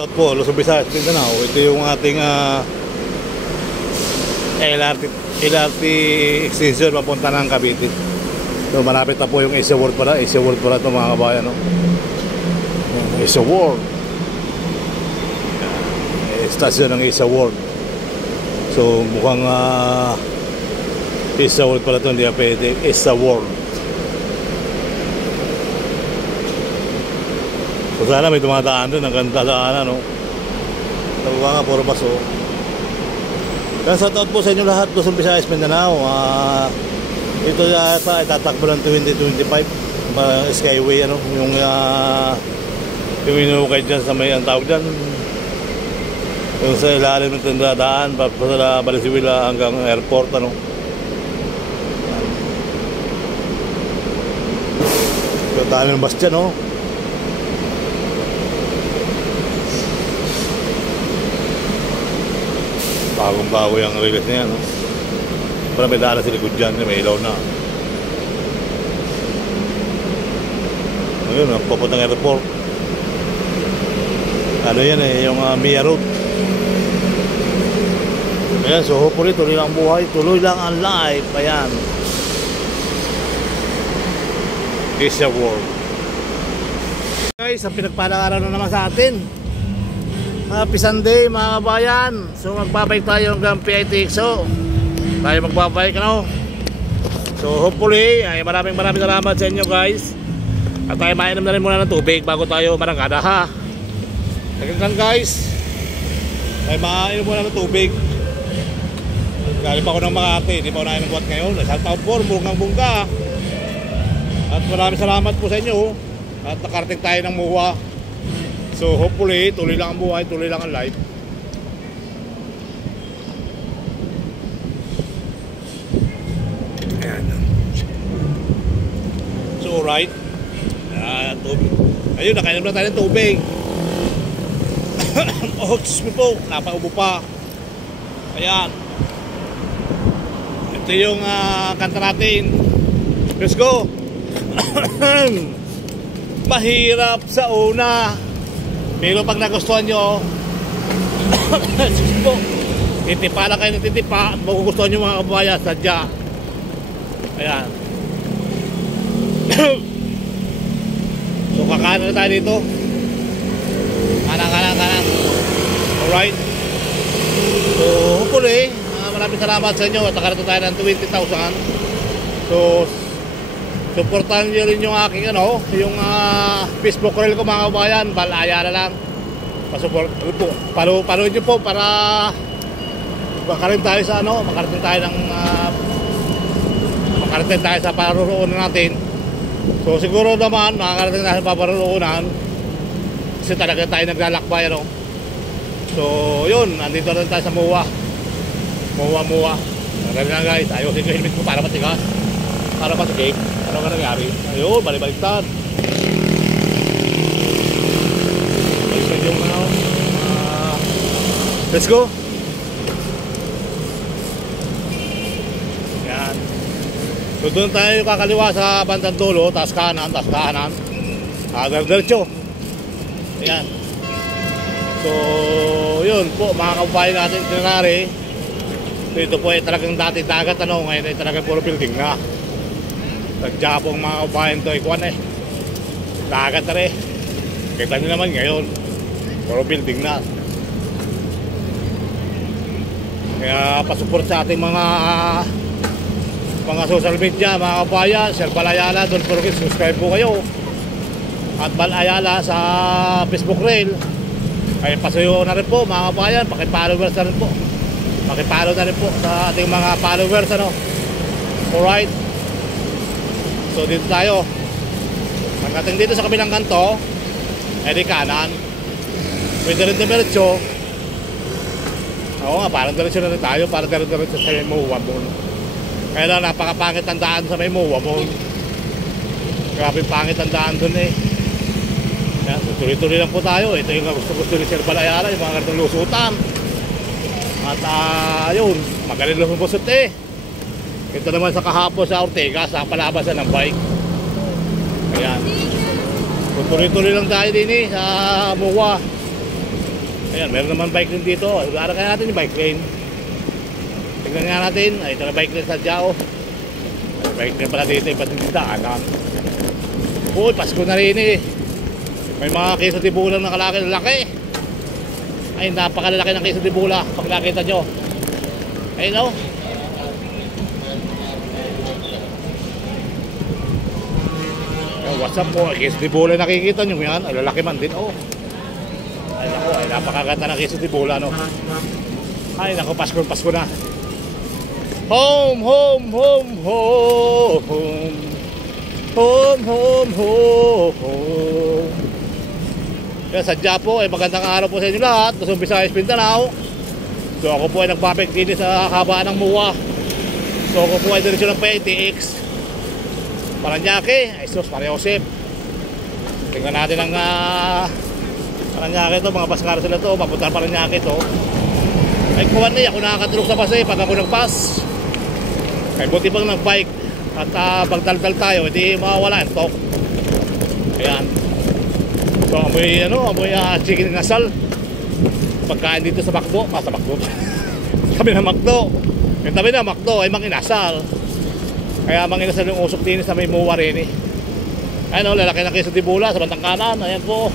Shoutout po, Luzon, Visayas, Mindanao. Ito yung ating LRT extension papunta ng Cavite. So, malapit na po yung Asia World pala. Asia World pala ito mga kabayan, no? Asia World. Stasyon ng Asia World. So mukhang Asia World pala ito. Hindi na pwede Asia World. So sana may dumadaan doon. Ang ganda daan, no? Tawa nga, puro baso. Kaya shoutout po sa inyo lahat, Luzon, Visayas, Mindanao. Ito yata itatakbo ng 2025 Skyway, ano, yung inukay dyan sa may ang tawag dyan, yung sa ilalim ng tindadaan papunta sa Balisiwila hanggang airport, ano. So dami ng bus dyan, no. Bagong bago yung release niya, no. Para may daan sa likod dyan, may ilaw na. Ayun, papuntang airport. Ano yan eh, yung Mia Road. Ayan, so hopefully tuloy lang ang buhay, tuloy lang ang life. Ayan, Asia World. Guys, ang pinagpalang araw na naman sa atin. Happy Sunday mga kabayan. So magbabike tayo hanggang PITXO. Tayo magbabike, ano. So hopefully ay maraming salamat sa inyo guys. At tayo mainom na rin muna ng tubig bago tayo marangkada, ha. Nagandang guys, tayo mainom muna ng tubig. Galing pa ako ng Makati, hindi pa ako nainom buhat ngayon. Shout out po, bungang bungga. At maraming salamat po sa inyo. At nakarating tayo ng Muwa. So hopefully tuloy lang ang buhay, tuloy lang ang life. Ayan. So alright, ayun, nakainom na tayo ng tubig. Oh, excuse me po, napaubo pa. Ayan, ito yung kanta natin. Let's go. Mahirap sa una, pero pag nagustuhan nyo, titipa lang kayo ng titipa at magugustuhan nyo mga kabayan, sadya. Ayan. So kakanan na tayo dito. Kanan. Alright. So hopefully maraming salamat sa inyo at nakarating tayo ng 20,000. So supportan nyo rin yung aking yung Facebook reel ko mga kabayan. Balaya na lang. Pasupport po. Panood nyo po para makarating tayo sa makarating tayo sa paruroonan natin. So siguro naman makakarating tayo sa paruroonan kasi talaga tayo naglalakbay, ano. So yun, nandito na tayo sa Muwa. Ganun lang guys, ayusin ko helmet ko para matigas, para masikip. Ano ka nangyari? Ayun, balik-baliktad. Baliktad yung let's go. Yan. So doon tayo kakaliwa sa bandang dulo, taas kanan. Diretso. Ayan. So yun po mga kababayan natin, tinanari. Ito po ay talagang dati dagat, ngayon ay talagang puro building na. Tagja po mga kababayan to, ikuan dagat na rin. Kita nyo naman ngayon, puro building na. Kaya pasupport sa ating mga social media mga kabayan. Sir Balayala, don't forget subscribe po kayo. At Balayala sa Facebook reel. Ay pasuyo na rin po mga kabayan, pakipollow na rin po. Pakipollow na rin po sa ating mga followers, ano. Alright. So dito tayo. Pagdating dito sa kabilang kanto, di kanan. Pwede rin diretso. Oo nga, parang diretso na rin tayo. Parang diretso sa may Muwa mo. Kaya lang napakapangit ang daan sa may Muwa mo. Grabe pangit ang daan dun eh. Yan, tuloy-tuloy lang po tayo. Ito yung gusto ni Sir Balayala, yung mga ganitong lusutan. At yun, magaling lumusot eh. Ito naman sa kahapon sa Ortega, sa palabasan ng bike. Ayan. Tuloy-tuloy lang tayo din sa Muwa. Ayan, meron naman bike lane dito. Laanan kaya natin yung bike lane. Tingnan nga natin. Ay, ito na bike lane sa Jao. Bike lane pala dito. Iba din daanan. Uy, Pasko na rin eh. May mga queso de bola na kalaki-laki. Ay, napakalalaki ng queso de bola. Pag nakita nyo. Ayun o. What's up po? Queso de bola nakikita nyo yan. Ay, lalaki man din. Oh. Ay, naku. Ay, napakaganda ng queso de bola, no? Ay, naku. Pasko na. Home, home, home, home. Home, home, home, home. Kaya sadya po, ay magandang araw po sa inyo lahat. Luzon, Visayas, Mindanao. So ako po ay nagbabike din sa kabaan ng MUA. So ako po ay diretso ng PTX Paranaque, ay sus, Maria Josep. Tingnan natin ang Paranaque to, mga baskara sila to. Papunta Paranaque to. Ay kuwan niya, ako nakakatulog sa bus pag ako nagpas. Ay buti pang nagbike. At pagdaldal tayo, hindi mawawala ang talk. Ayan. So amoy chicken inasal. Pagkain dito sa McDo, sa McDo. Tabi ng McDo. Yung tabi ng McDo ay manginasal. Kaya manginasal yung usok din sa may MUA rin eh. Ayan o, lalaki ng queso de bola sa bandang kanan. Ayan po.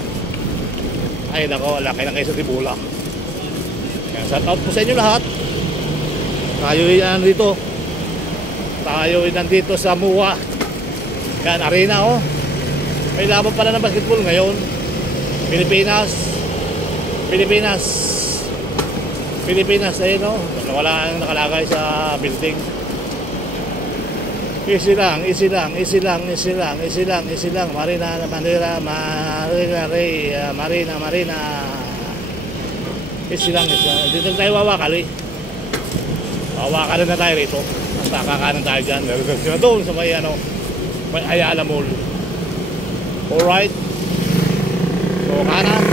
Ay nako, lalaki ng queso de bola. Ayan, shout out po sa inyo lahat. Tayo yan dito. Tayo nandito sa MUA. Yan, arena oh. May laban pala ng basketball ngayon. Pilipinas, ayun oh. Wala ang nakalagay sa building. Easy lang. Marina. Easy lang. Dito tayo wawakal eh. Wawakalan na tayo rito. Basta kakanan tayo dyan. Meron na doon sa may Ayala Mall. Alright. So kanan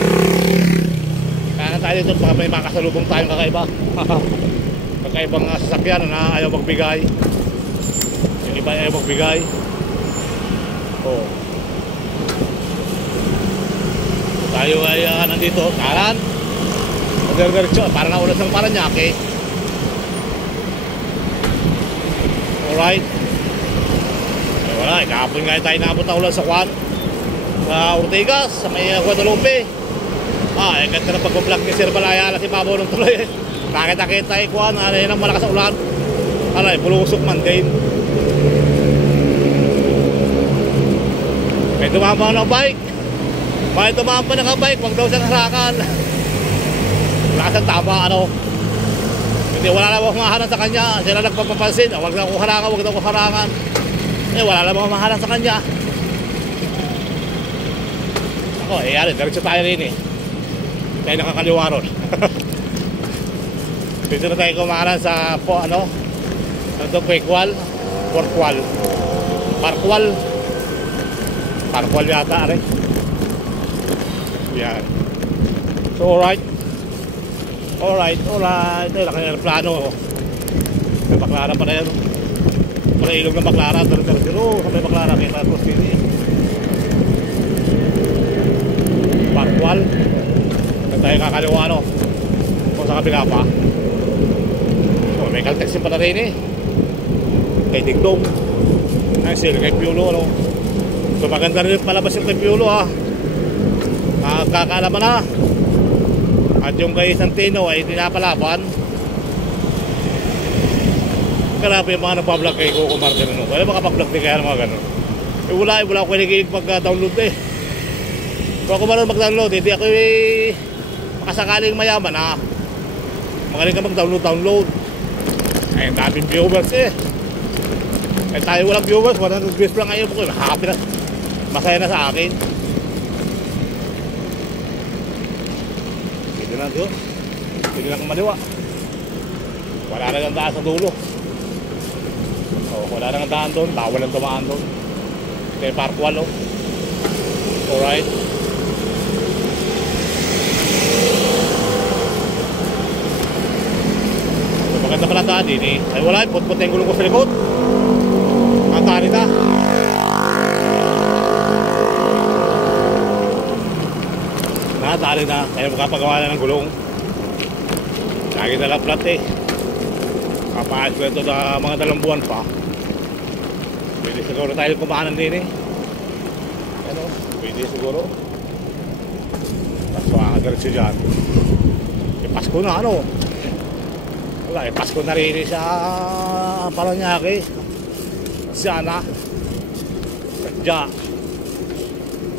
tayo dito. Baka may makasalubong tayong kakaiba. Kakaibang sasakyan na ayaw magbigay. Yung iba ayaw magbigay. Oh. Tayo ay nandito. Kanan. Diretso. Para naulas ng Paranaque. Alright. Ay, wala. Kahapon nga tayo nakapot na ulan sa Juan. Sa Ortigas. Sa may Guadalupe. Ay ganda na pag-vlog ni Sir Balayala si Pabo nung tuloy. Nakita-kita eh Juan. Yun ang malakas sa ulan. Alay, bulusok man din. May tumama ng bike. May tumama pa ng bike. Huwag daw siyang harakan. Lakas ang tama Hindi, wala namang mahalan sa kanya. Sila nagpapapansin. Huwag daw ko harangan. Eh, wala namang mahalan sa kanya. Ako, yan. Diretso tayo rin eh. Tayo nakakaliwa ron. Dito na tayo kumahalan sa Pekwal. Parkwal yata rin. Yan. So, alright. Ay, laki ng plano. May Baclaran pa na yan. Para ilog ng Baclaran. Pero may Baclaran. Kita Cruz City. Parkwal. Tayo kakaliwa kung sa kabila pa. Oh, may Caltex pa na rin eh. Kay Dingdong. Ay sila kay Piolo So maganda rin palabas yung kay Piolo Kakaalaman na. At yung kay Santino ay tinapalaban. Grabe yung mga nagpa-vlog kay Coco Martin Wala makapag-vlog din kaya ng mga gano'n. Wala ko nakikinig mag-download eh. Kung ako marunong mag-download, hindi ako makasakaling mayaman magaling ka mag-download. Ay, daming viewers eh. Ay, tayo walang viewers, 100 views lang ngayon. Happy na, masaya na sa akin. Pwede na doon. Pwede na kumaliwa. Wala na ang daan sa dulo. Wala na ang daan doon. Bawal ang dumaan doon. Ito yung Parkwal Alright. Maganda pala daan din eh. Ay wala, put-put yung gulong ko sa likod. Ang tani na. sasali na. Tayo magkapagawa na ng gulong. Lagi na lang flat eh. Kapahit ko ito na mga 2 buwan pa. Pwede siguro tayo kumahanan din eh. Ano? Pwede siguro. Tapos makakadiretso dyan. Pasko na ano. Wala Pasko na rin sa Paranaque. Sana. Sadya.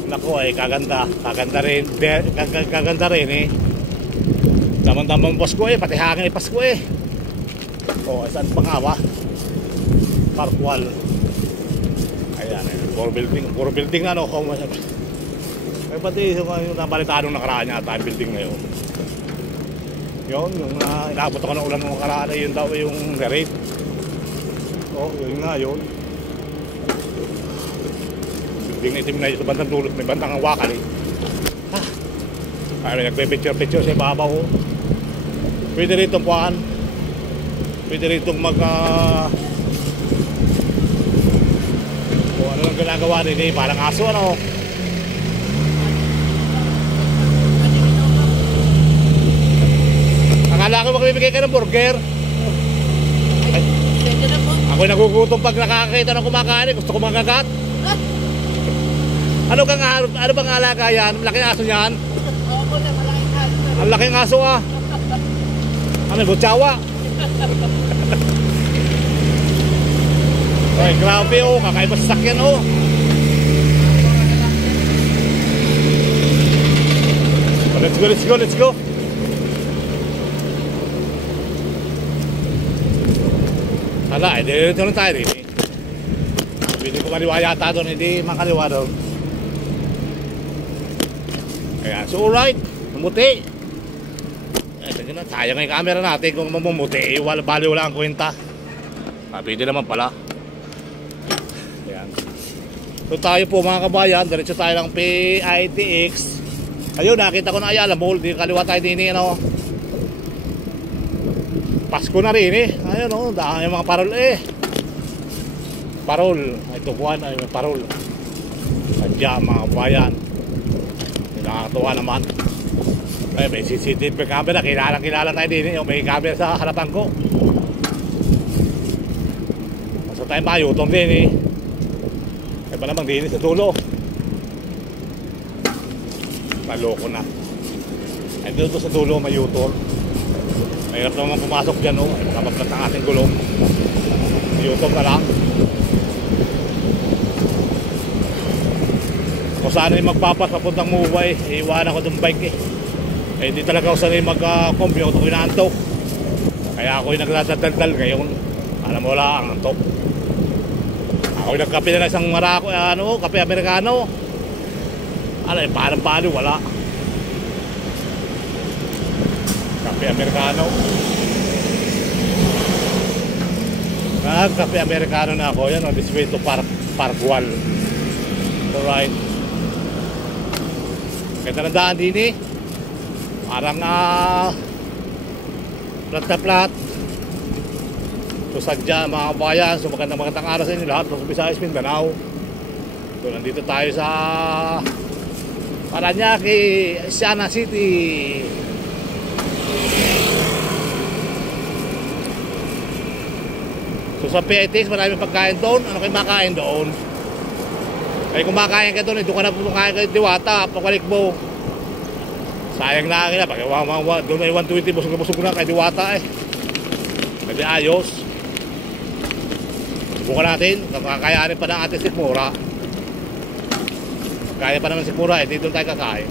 Naku kaganda. Kaganda rin. Kaganda rin eh. Damang-damang Pasko eh. Pati hangin ay Pasko eh. O saan pa nga ba? Parkwal. Ayan eh. Puro building na no. Ay pati yung nabalitaan nung nakaraan niya ata building ngayon. Yun, yung inaabot ako ng ulan ng nakaraan ay yun daw yung rate. O, yun nga yun. Building na itim na yun sa bandang dulot. May bandang wakal eh. Ay, nagpe-picture sa ibabaw. Pwede rin itong puan. Pwede rin itong kung ano lang ginagawa din eh. Parang aso ano. Akala ko magbibigay ka ng burger. Ay, ako'y nagugutom pag nakakakita ng kumakain. Gusto ko magagat. Ano bang alaga yan? Malaking aso yan? Opo na, malaking aso. Ang laking aso ah. Ano, butsawa? Ay, grabe oh. Kakaiba sa sakyan oh. Let's go. Hala, dito na tayo rin eh. Pwede ko kaliwa yata doon, hindi makaliwa doon. Ayan, so alright, mamuti. Sayang yung camera natin kung mamumuti, bali wala ang kwenta. Pwede naman pala. Ayan. So tayo po mga kabayan, diretso tayo ng PITX. Ayun, nakita ko na Ayala Mall, di kaliwa tayo din eh, ano. Pasko na rin eh. Ayun o, dahil yung mga parol eh. Parol. Ito buwan ay may parol. Sadya mga kabayan. Nakakatuwa naman. Ay, may CCTV camera. Kilala tayo din eh. May camera sa harapan ko. Basta tayo mayutong din eh. Ay ba namang din sa dulo. Maloko na. Ay dito sa dulo mayutong. Mahirap naman pumasok dyan o. Ay makapagkat ang ating gulong. YouTube na lang. Kung saan ay magpapas papuntang Mubay, iiwanan ko itong bike eh. Eh di talaga ako sanay mag-commute kung inaantok. Kaya ako'y nagdadaldal ngayon. Alam mo wala ang antok. Ako'y nagkape na isang marako, kape Amerikano. Alay, parang wala. Kape Amerikano. Kape Amerikano na ako. Yan on this way to Parkwal. Alright. Ganda ng daan din eh. Parang plat na plat. So sadya mga kabayan. So magandang araw sa inyo lahat. So Visayas, Mindanao. So nandito tayo sa Paranaque, Siana City. So sa PITX maraming pagkain doon. Ano kayo makain doon? Ay kung makain ka doon, doon ka na pumakain kay Diwata, pagwalik mo. Sayang na akin na, pag doon may 120, busog na kay Diwata eh. Kasi ayos. Subukan natin, kakayanin pa ng ating sikmura. Kaya pa naman sikmura eh, dito tayo kakain.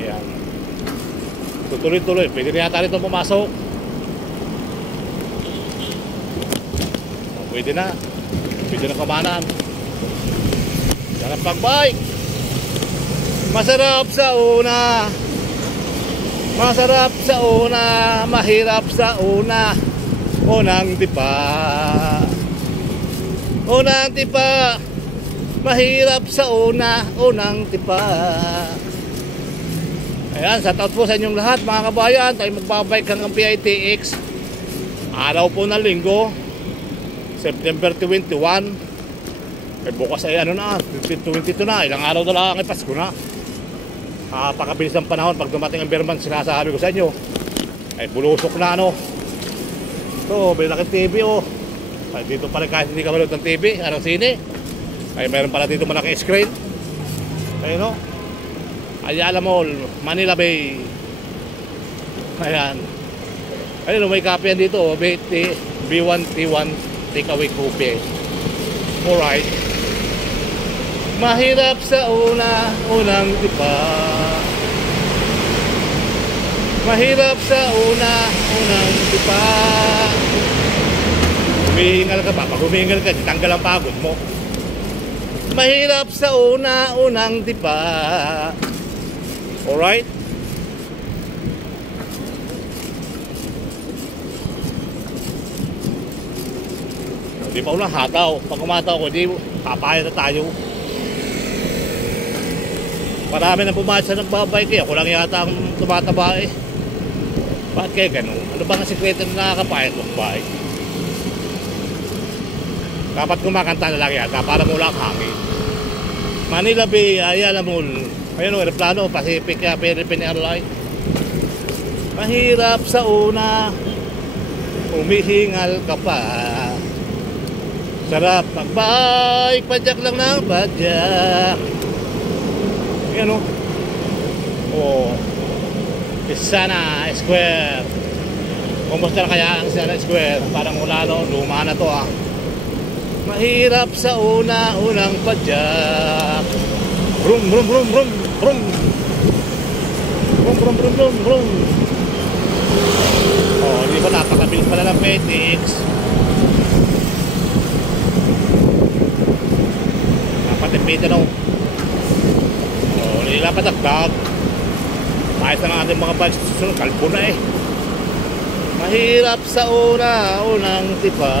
Ayan. Tutuloy-tuloy, pwede na yata rito pumasok. Pwede na kumanan. Yan ang pagbike. Masarap sa una. Masarap sa una. Mahirap sa una. Unang tipa. Unang tipa. Mahirap sa una. Unang tipa. Ayan, shout out po sa inyong lahat mga kabayan. Tayo magbabike hanggang PITX. Araw po ng linggo, September 21. Eh bukas ay ano na, 22 na, ilang araw na lang ay Pasko na. Pakabilis ng panahon. Pag dumating ang Berman, sinasabi ko sa inyo, ay bulusok na ano. So, may laking TV oh. Ay, dito pala kahit hindi ka manood ng TV, anong sine. Ay, meron pala dito malaking screen. Ayun oh. Ayala Mall, Manila Bay. Ayan. Ayun oh, may kape yan dito oh. B1, T1, takeaway coffee. Alright. Mahirap sa unang tipa. Mahirap sa unang tipa. Humihingal ka pa. Pag humihingal ka, tanggal ang pagod mo. Mahirap sa unang tipa. Alright? Hindi pa unang hataw. Pag umataw ko, hindi papayat na tayo. Marami nang pumayat sa nagbabike eh. Ako lang yata ang tumataba eh. Bakit kaya ganun? Ano ba ang sikreto na nakakapayat ng bike? Dapat kumakanta na lang yata para mula ang hangin. Manila Bay, Ayala Mall. Ayun o, aeroplano, Pacific, Philippine Airlines. Mahirap sa una, umihingal ka pa. Sarap magbike, padyak lang ng padyak. Yan o. Oh. Sana Square. Kumusta na kaya ang Sana Square? Parang mula no, luma na to ah. Mahirap sa unang padyak. Brum brum brum brum brum. Brum brum brum brum brum. Oh, di ba napakabilis pala ng Petix? Napatipid ano. Oh, nila patagdag. Ayos na ating mga bikes susunod, kalbo na eh. Mahirap sa unang tipa.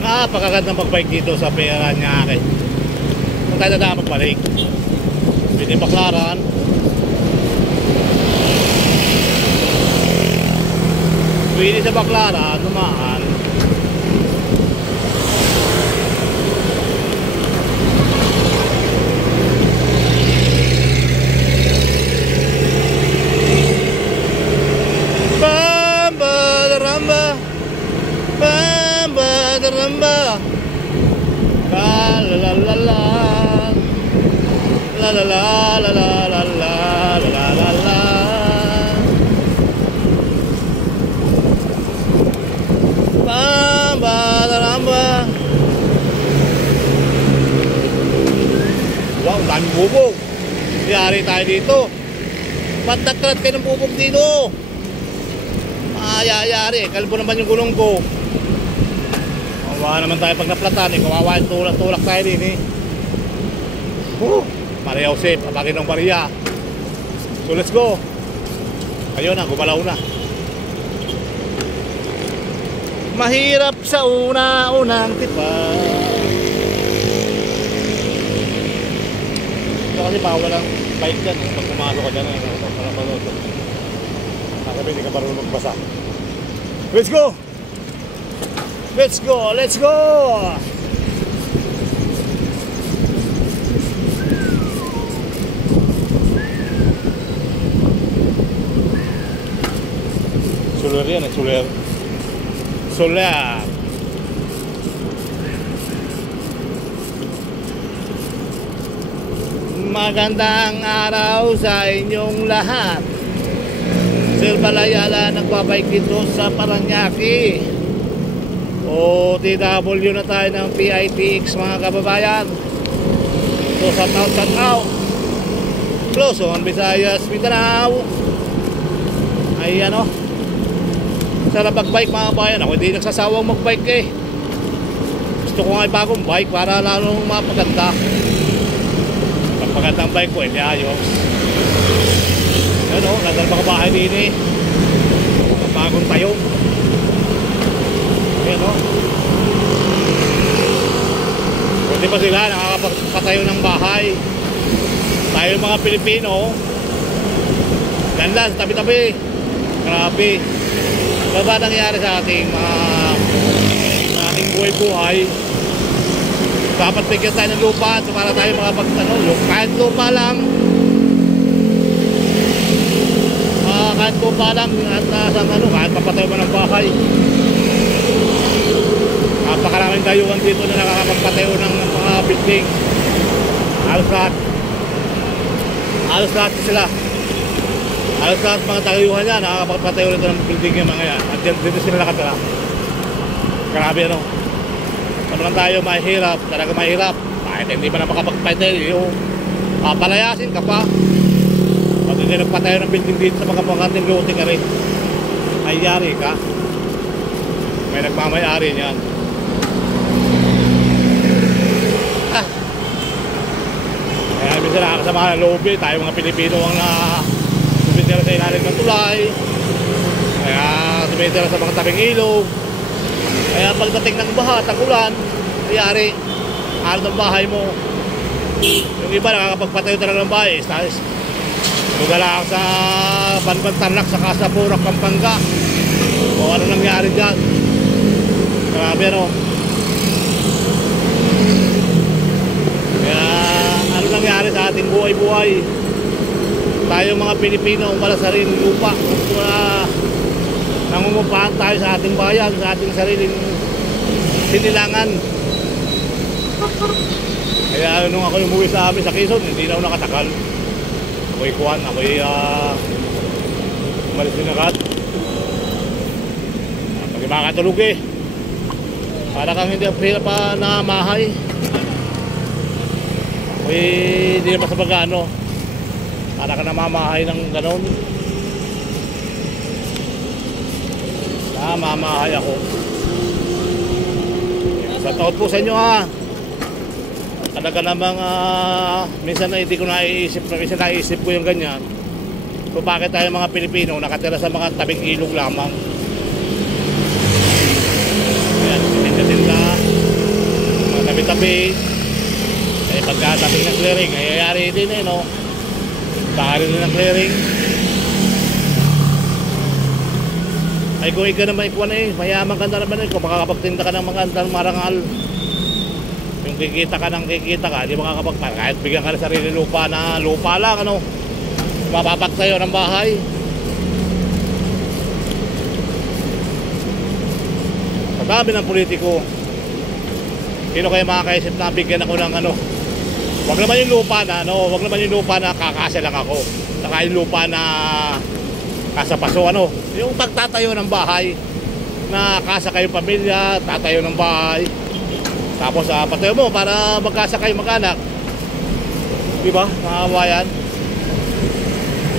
Napakagandang magbike dito sa Paranaque. Kung tayo na magbalik, pwede baklaran. Pwede sa baklaran, dumaan. Bamba daramba, bamba daramba. La la la la la la la la la la la la la la. Bamba daramba. Wow, daming bubog. Yari tayo dito. Patagkalat kayo ng bubog dito. Yari, kalbo naman yung gulong ko. Kawawa naman tayo pag naplatan eh. Kawawa yung tulak tayo din eh. Maria Josep, abagin ng Maria. So let's go. Ayun na, gumalaw na. Mahirap sa unang tipa. Ito kasi bawal ang bike dyan. Pag pumasok ka dyan, sabi hindi ka marunong magbasa. Let's go! Let's go! Let's go! Soler yan eh, soler. Soler. Magandang araw sa inyong lahat. Sir Balayala, nagbabike dito sa Paranaque. OTW na tayo ng PITX mga kababayan. So shout out Luzon, Visayas, Mindanao. Ay ano, sarap magbike mga kababayan. Ako hindi nagsasawang magbike eh. Gusto ko nga bagong bike para lalong mapaganda. Pagpagandang bike ko, hindi ayos. Ano, nandang mga bahay din eh. Bagong tayo. Ayan o. Pati pa sila nakakapagpatayo ng bahay. Tayo mga Pilipino, landas, tabi-tabi. Grabe. Ano ba nangyari sa ating buhay-buhay? Dapat bigyan tayo ng lupa para tayo kahit lupa lang. Kahit lupa lang at kahit papatayo mo ng bahay. Napakaraming dayuhan dito na nakakapagpatayo ng mga building. Halos lahat sila. Halos lahat mga dayuhan yan nakakapagpatayo nito ng building yung mga yan. At dito sila nakatira. Grabe ano. Naman tayo mahirap, talaga mahirap. Kahit hindi pa na makapagpatayo, palayasin ka pa. Pag hindi nagpatayo ng building dito sa mga pangkating luti ka rin, ay yari ka. May nagmamayari niyan. Kaya minsan nakakasama ng loob tayo mga Pilipino ang tumitira sa ilalim ng tulay. Kaya tumitira sa mga tabing ilog. Kaya pagdating ng baha, tagulan, nangyari, ano ng bahay mo. Yung iba nakakapagpatayo talaga ng bahay. Nagala sa Banban Tarlac, saka sa Purak, Pampanga. O ano nangyari dyan. Grabe ano. Kaya ano nangyari sa ating buhay-buhay. Tayo mga Pilipino, wala sariling lupa. Nangungupahan tayo sa ating bayan, sa ating sariling sinilangan. Kaya nung ako umuwi sa amin sa Quezon, hindi na ako nakatakal. Ako'y umalis din agad. Pag makatulog para kang hindi hirap pa na mahay. Ako'y hindi naman sa pag-ano. Para ka namamahay ng ganon. Mamahay ako. Sa taot po sa inyo ha. Talaga namang minsan na hindi ko naiisip ko yung ganyan. So bakit tayo mga Pilipino nakatira sa mga tabing ilog lamang? Ayan, tinda-tinda, mga tabi-tabi. Pagkatabing ng clearing, ayayari din no? Bakari din ng clearing. Ay kung ikaw naman ikuan mayaman ka na naman kung makakapagtinda ka ng mga marangal. Yung kikita ka, di makakapagpag. Kahit bigyan ka ng sarili lupa na lupa lang, mapapat sa'yo ng bahay. Sa dami ng politiko, sino kayo makakaisip na bigyan ako ng wag naman yung lupa na kakasya lang ako. Saka yung lupa na kasapaso yung pagtatayo ng bahay na kasa kayo pamilya, tatayo ng bahay, tapos patayo mo para magkasa kayo mag-anak, diba mga kabayan?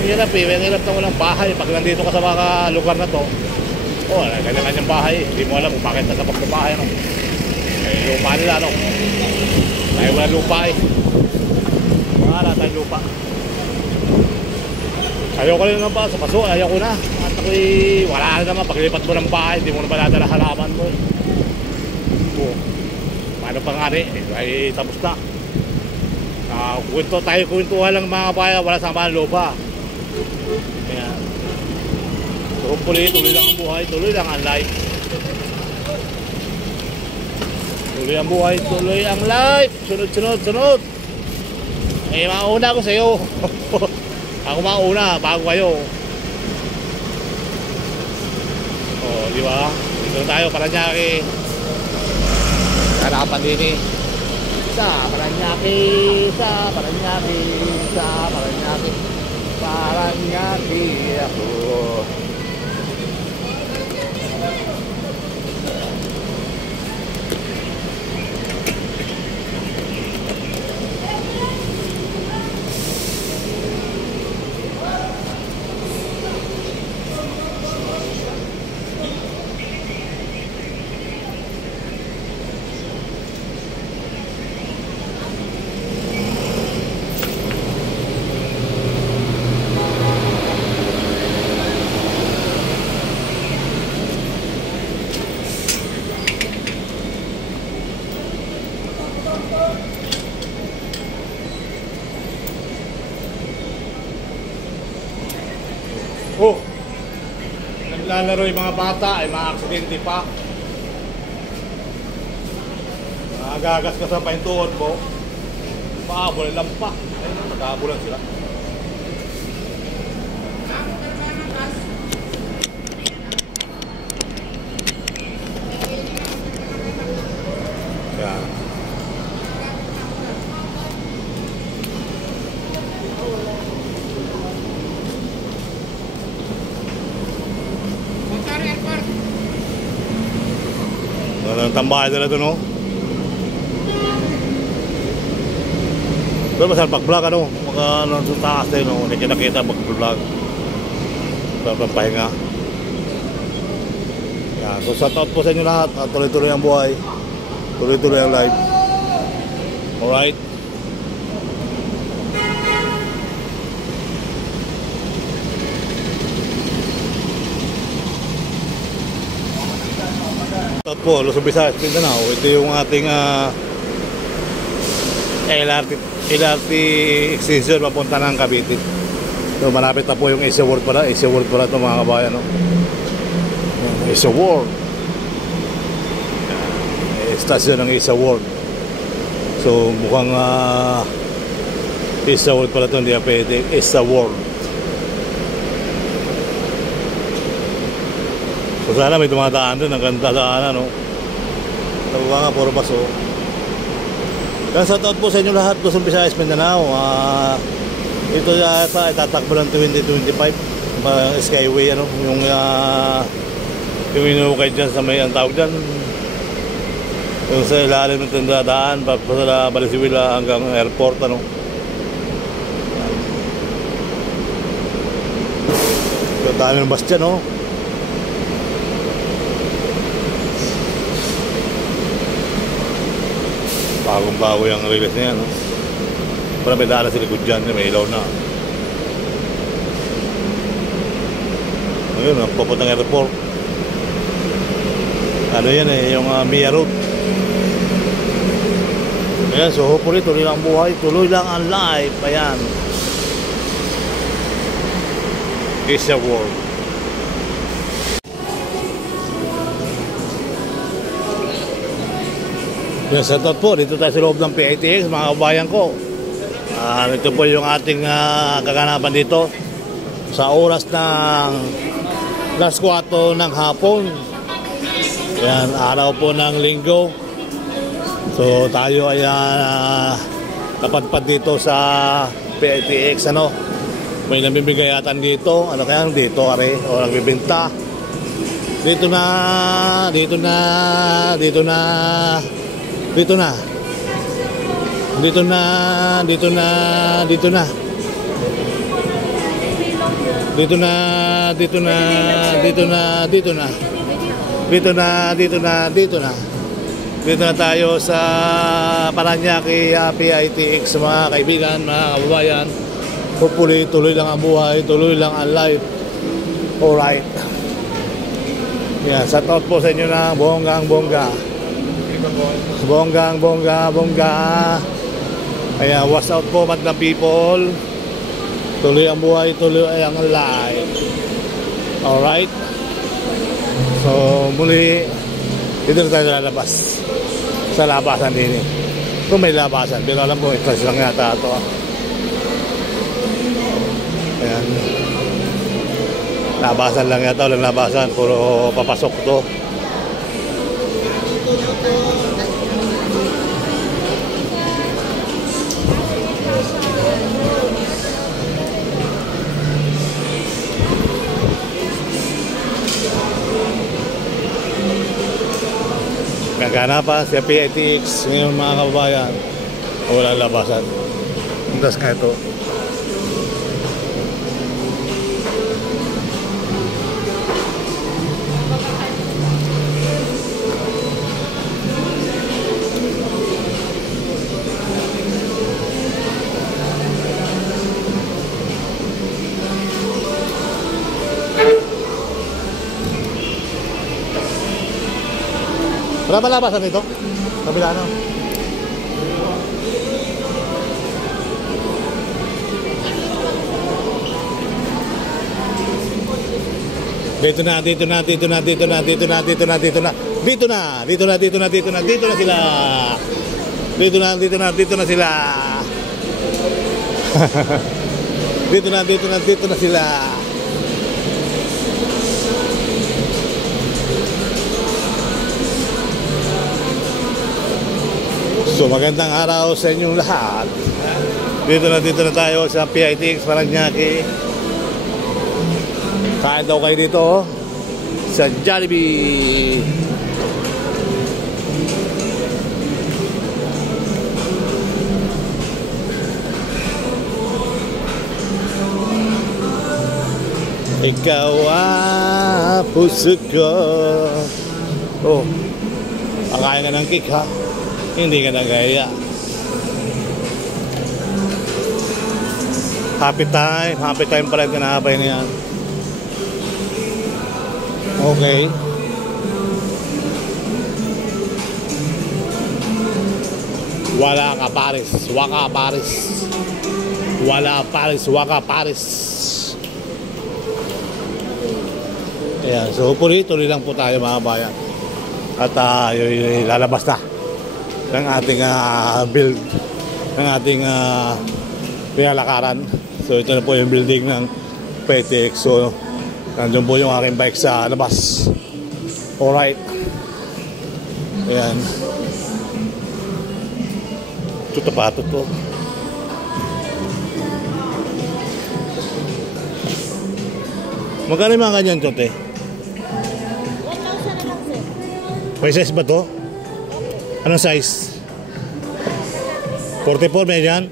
Hirap hirap na walang bahay pag nandito ka sa mga lugar na to. Kanya-kanyang bahay, hindi mo alam kung bakit nasabak ng bahay lupa nila tayo wala lupa wala tayong lupa. Ayoko rin naman sa paso, ayoko na. At ako'y wala na naman. Paglipat mo ng bahay, hindi mo na madadala halaman mo paano pa nga ay tapos na. Kwentuhan lang mga bayan, wala sa mga lupa. Kaya tuloy lang ang buhay, tuloy lang ang life. Tuloy ang buhay, tuloy ang life. Sunod. Mauna ko sa'yo. Ako mauna bago kayo. Di ba? Dito tayo, Paranaque. Harapan din Paranaque ako. Oh, naglalaro yung mga bata ay ma-aksidente pa. Nagagas ka sa pahintuon mo, pahabol lang pa. Ayun, naghahabulan sila. Yan. Ang tambahay nila doon, no? Pero masal pag-vlog, ano? Mga ano, sa taas tayo, no? Hindi kinakita pag-vlog. Papahinga. Yan. So, shout out po sa inyo lahat. Tuloy-tuloy ang buhay. Tuloy-tuloy ang live. Alright? Shout out po, Luzon, Visayas, Mindanao. Ito yung ating LRT extension papunta ng Cavite. So, malapit na po yung Asia World pala. Asia World pala ito, mga kabayan, no? Asia World. Stasyon ng Asia World. So, mukhang Asia World pala ito. Hindi na pwede. Asia World. So, sana may dumadaan doon. Ang ganda daan, no? Tawa nga, puro baso. Yan, shoutout po sa inyo lahat. Luzon, Visayas, Mindanao. Ito yata itatakbo ng 2025 Skyway, ano, yung inukay dyan sa may ang tawag dyan, yung sa ilalim ng tindadaan sa Balisiwila hanggang airport, ano. Yung dami ng bus dyan, no. Bagong-bago yung release niya, no? Para may dala sa likod dyan, may ilaw na. Ayun, papuntang airport. Ano yan eh, yung Mia Road. Ayan, so hopefully tuloy lang ang buhay, tuloy lang ang life. Ayan. Asia World. Yan, shoutout po, dito tayo sa loob ng PITX, mga kabayan ko. Ito po yung ating kaganapan dito sa oras ng alas 4 ng hapon. Yan, araw po ng linggo. So tayo ay napadpad dito sa PITX, ano. May nabibigayatan dito. Ano kaya dito, are? O nagbibenta. Dito na. Dito na. Dito na. Dito na. Dito na, dito na, dito na. Dito na, dito na, dito na, dito na. Dito na, dito na, dito na. Dito na tayo sa Paranaque PITX, mga kaibigan, mga kababayan. Hopefully, tuloy lang ang buhay, tuloy lang ang life. Alright. Yeah, shout out po sa inyo na bonggang-bongga. Bonggang-bongga. Ayan, watch out po, Madlang people. Tuloy ang buhay, tuloy ang life. Alright. So, muli, dito na tayo lalabas. Sa labasan din eh. Kung may labasan, pero alam ko, stress lang yata ito. Ayan. Labasan lang yata, walang labasan. Puro papasok to. Nagana sa PITX ngayon, mga kababayan. Walang labasan. Tapos nga ito. Wala ba labasan ito? Kabila na. Dito na, dito na, dito na, dito na, dito na, dito na, dito na, dito na, dito na, dito na, dito na, dito na sila. Dito na, dito na, dito na sila. Dito na, dito na, dito na sila. So magandang araw sa inyong lahat. Dito na tayo sa PITX Parañaque. Kain daw kayo dito sa Jollibee. Ikaw ang puso ko. Oh, akain ka ng cake ha. Hindi ka nagaya. Happy time pala yung kinahapay niya. Okay. Wala ka Paris, waka Paris. Wala Paris, waka Paris. Ayan, so tuloy lang po tayo mga bayan. At lalabas na ng ating build, ng ating pinalakaran. So ito na po yung building ng PITX. So nandun po yung aking bike sa labas. Alright. Ayan. Tutapatot po. Magkano yung mga ganyan, Chote? 1,000 na lang, sir. May size ba to? Anong size? 44 may dyan?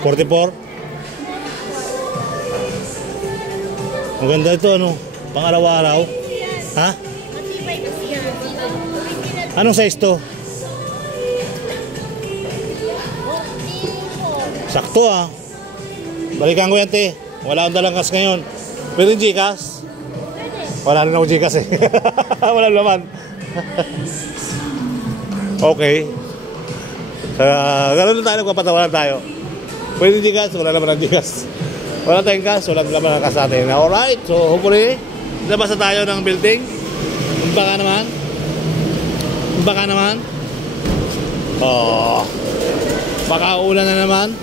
44? Maganda ito, ano? Pang araw-araw? Ha? Matibay kasi yan. Anong size to? Sakto ah. Balikan ko yan, te. Wala akong dalang kas ngayon. Pero yung Gcash? Wala rin ako Gcash eh. Wala naman. Okay. Ganun lang tayo, nagpapatawanan tayo. Pwede Gcash, wala naman ang Gcash. Wala tayong cash, wala naman ang cash natin. Alright, so hopefully, labas na tayo ng building. Baka naman. Baka naman. Oh. Baka ulan na naman.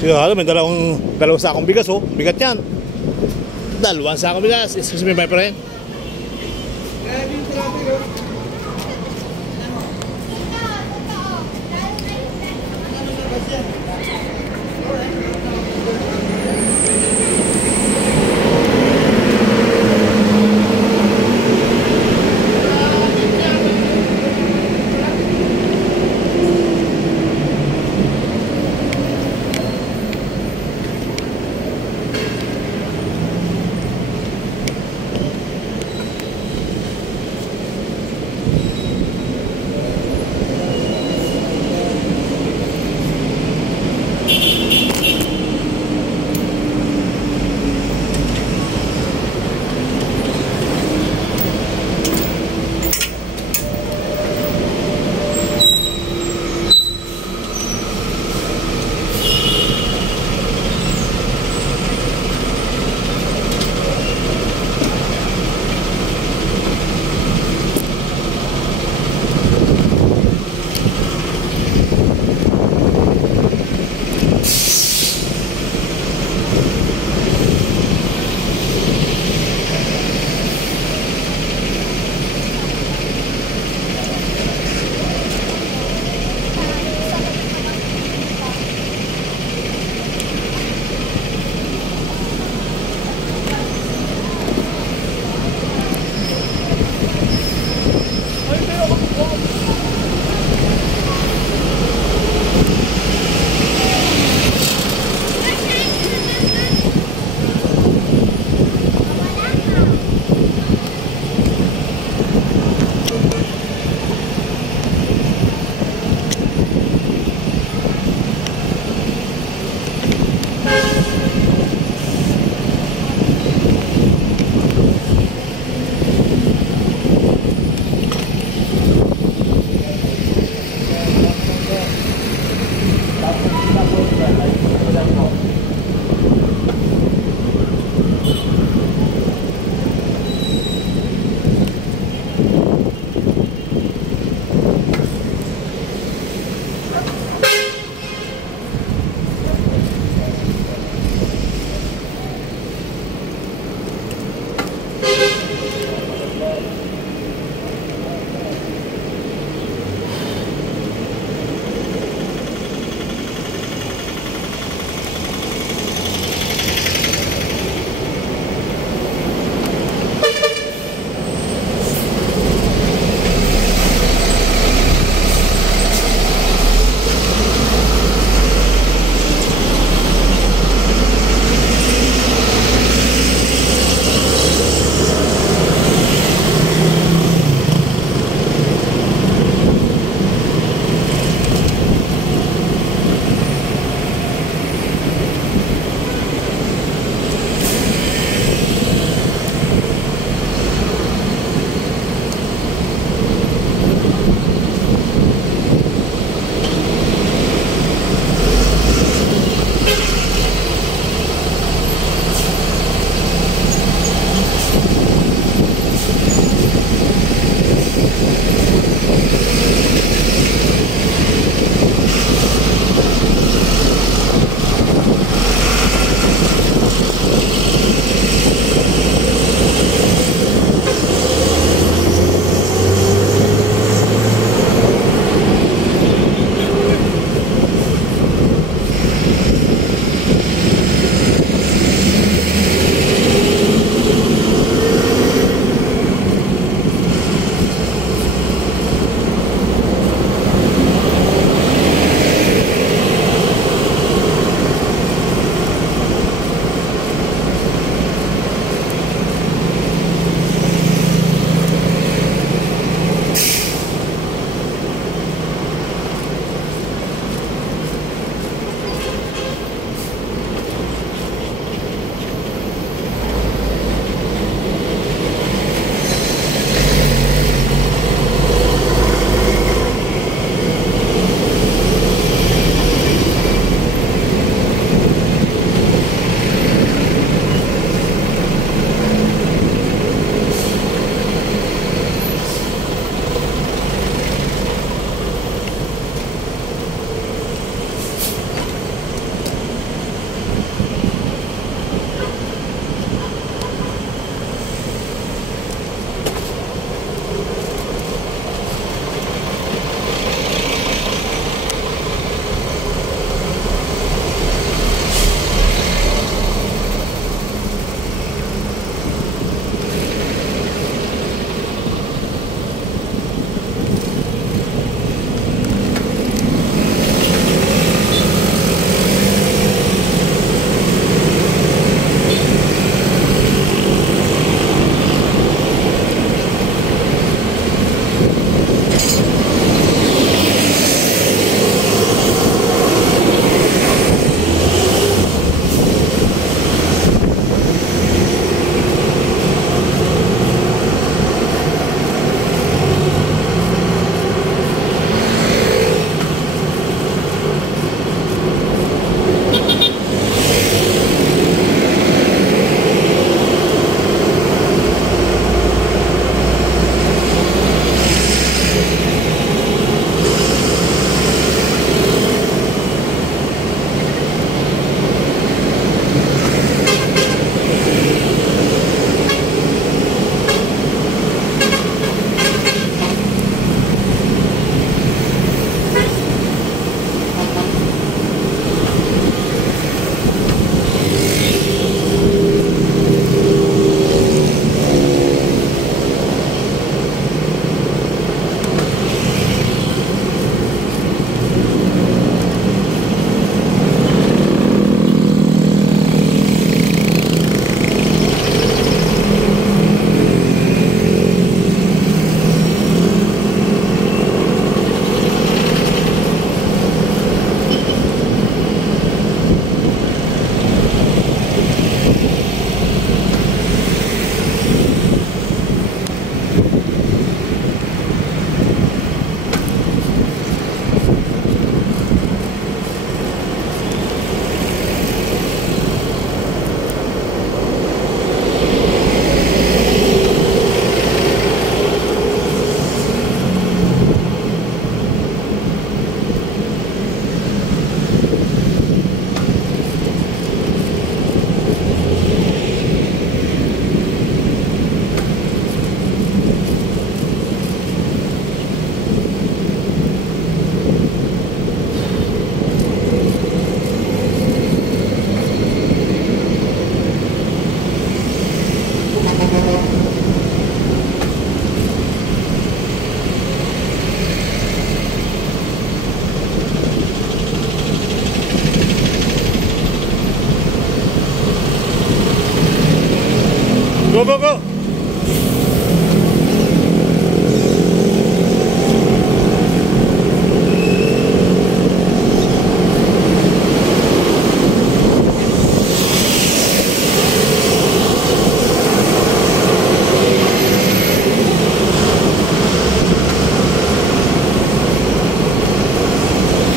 Siguro may dalawang sakong bigas oh. Bigat yan. Dalawang sakong bigas. Excuse me my friend.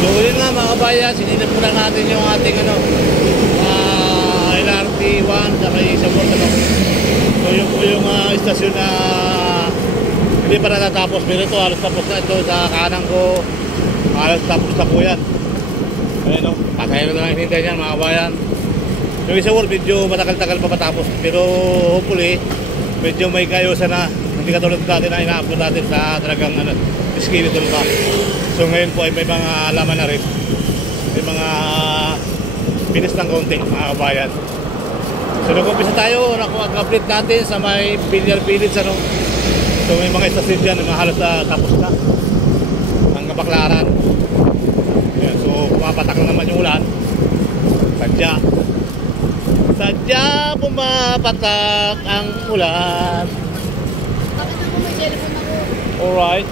So yun nga mga kabayan, sinilip ko lang natin yung ating LRT 1 saka isa mo ano. So yung po yung istasyon na hindi pa natatapos, pero ito halos tapos na ito sa kanan ko, halos tapos na po yan. Ayun o, patay na lang hinintay niyan mga kabayan. Yung isa world medyo matagal-tagal pa matapos, pero hopefully medyo may kayusan na, hindi katulad natin na ina-upload natin sa talagang skeleton pa. So ngayon po ay may mga laman na rin, may mga binis ng konti mga kabayan. So nag-umpisa tayo, nag-update natin sa may Villar Village ano. So may mga istasyon dyan, mga halos tapos na hanggang Baclaran. Ayan, so pumapatak na naman yung ulan. Sadya pumapatak ang ulan. Bakit ako may telephone ako? Alright.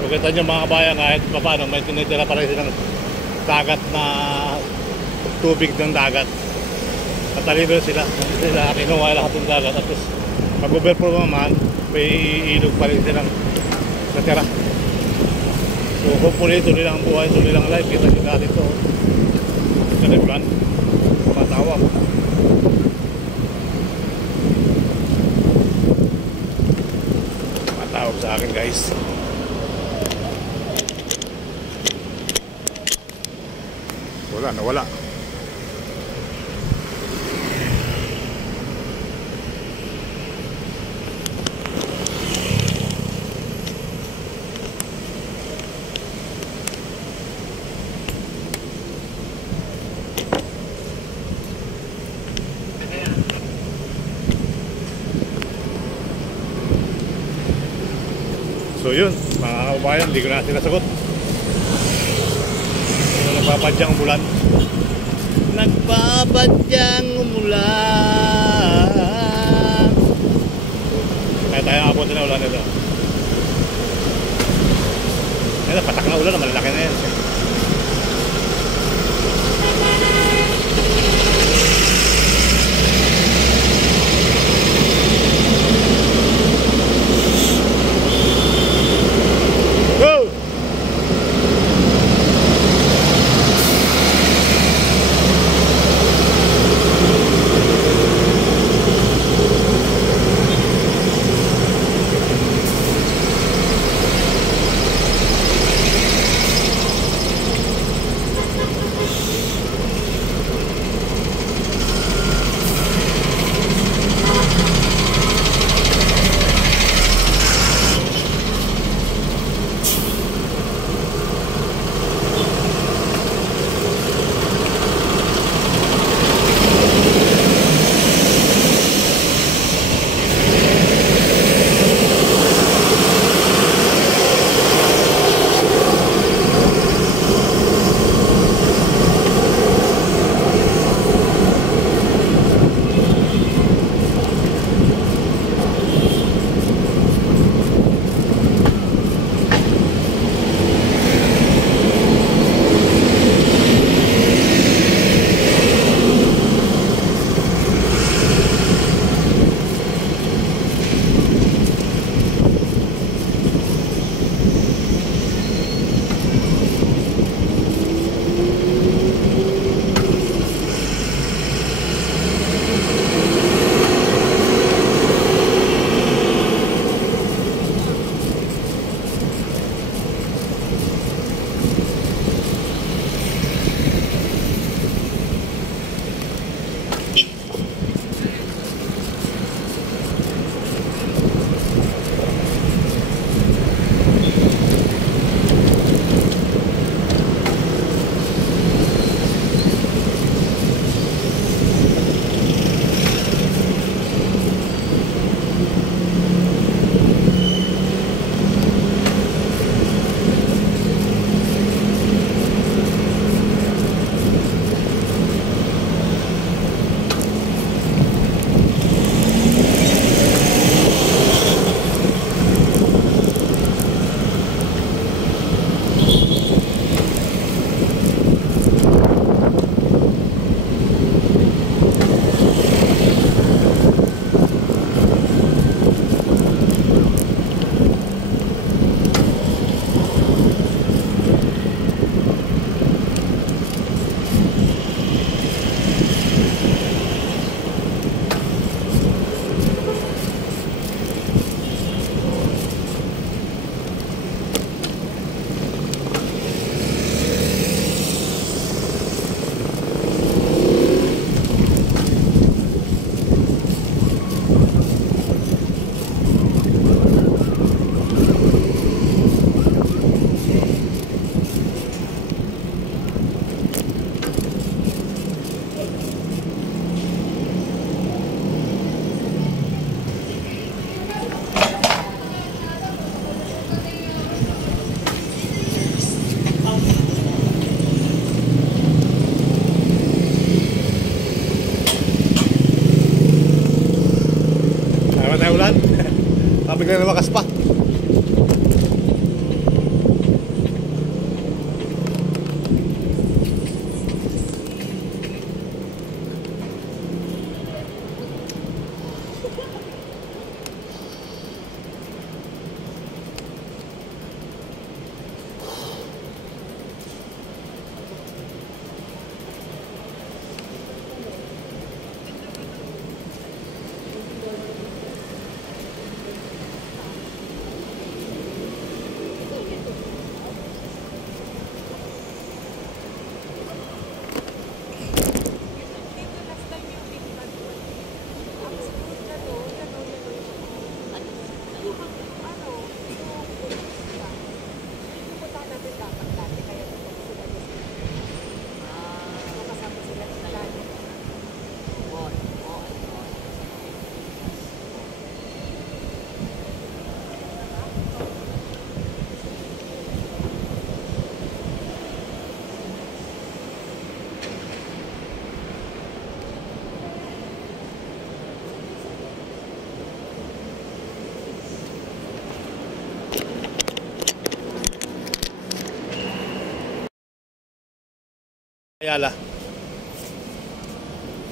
So kita nyo mga kabayan, kahit pa paano may tinitira pa rin silang dagat na tubig ng dagat. Katalino sila, kinuha lahat ng dagat. At least mag-overflow naman, may ilog pa rin silang natira. So hopefully tuloy lang ang buhay, tuloy lang ang life. Kita nyo natin ito sa Leblan, matawag. Matawag sa akin guys. Nawala. So yun, mga kabayan, hindi ko na sinasagot. Nagpapadyang umulan. Nagpapadyang umulan. Kaya tayo abot na ulan nito. Ayan, patak na ulan, malalaki na yan. biglang lumakas pa. Ayala.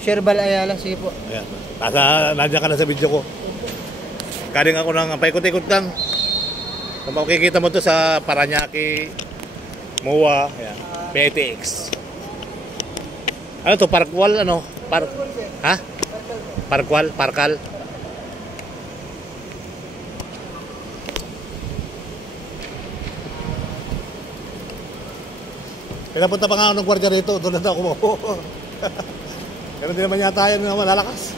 Sherbal Ayala, sige po. Ayan. Nandiyan ka na sa video ko. Kaling ako ng paikot-ikot lang. Kung makikita mo to sa Paranaque, MOA, ayan. PTX. Ano to? Parkwal? Ano? Ha? Parkwal? Parkal? Pinapunta pa nga ako ng gwardiya rito. Doon na daw ako mo. Pero hindi naman yata yan na malalakas.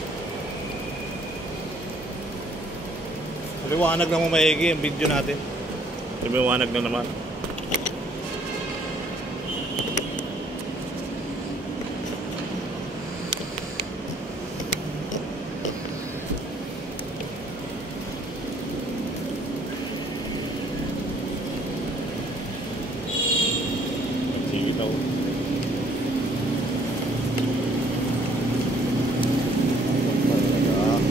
Liwanag naman maigi ang video natin. Liwanag na naman. Sige daw. Salamat.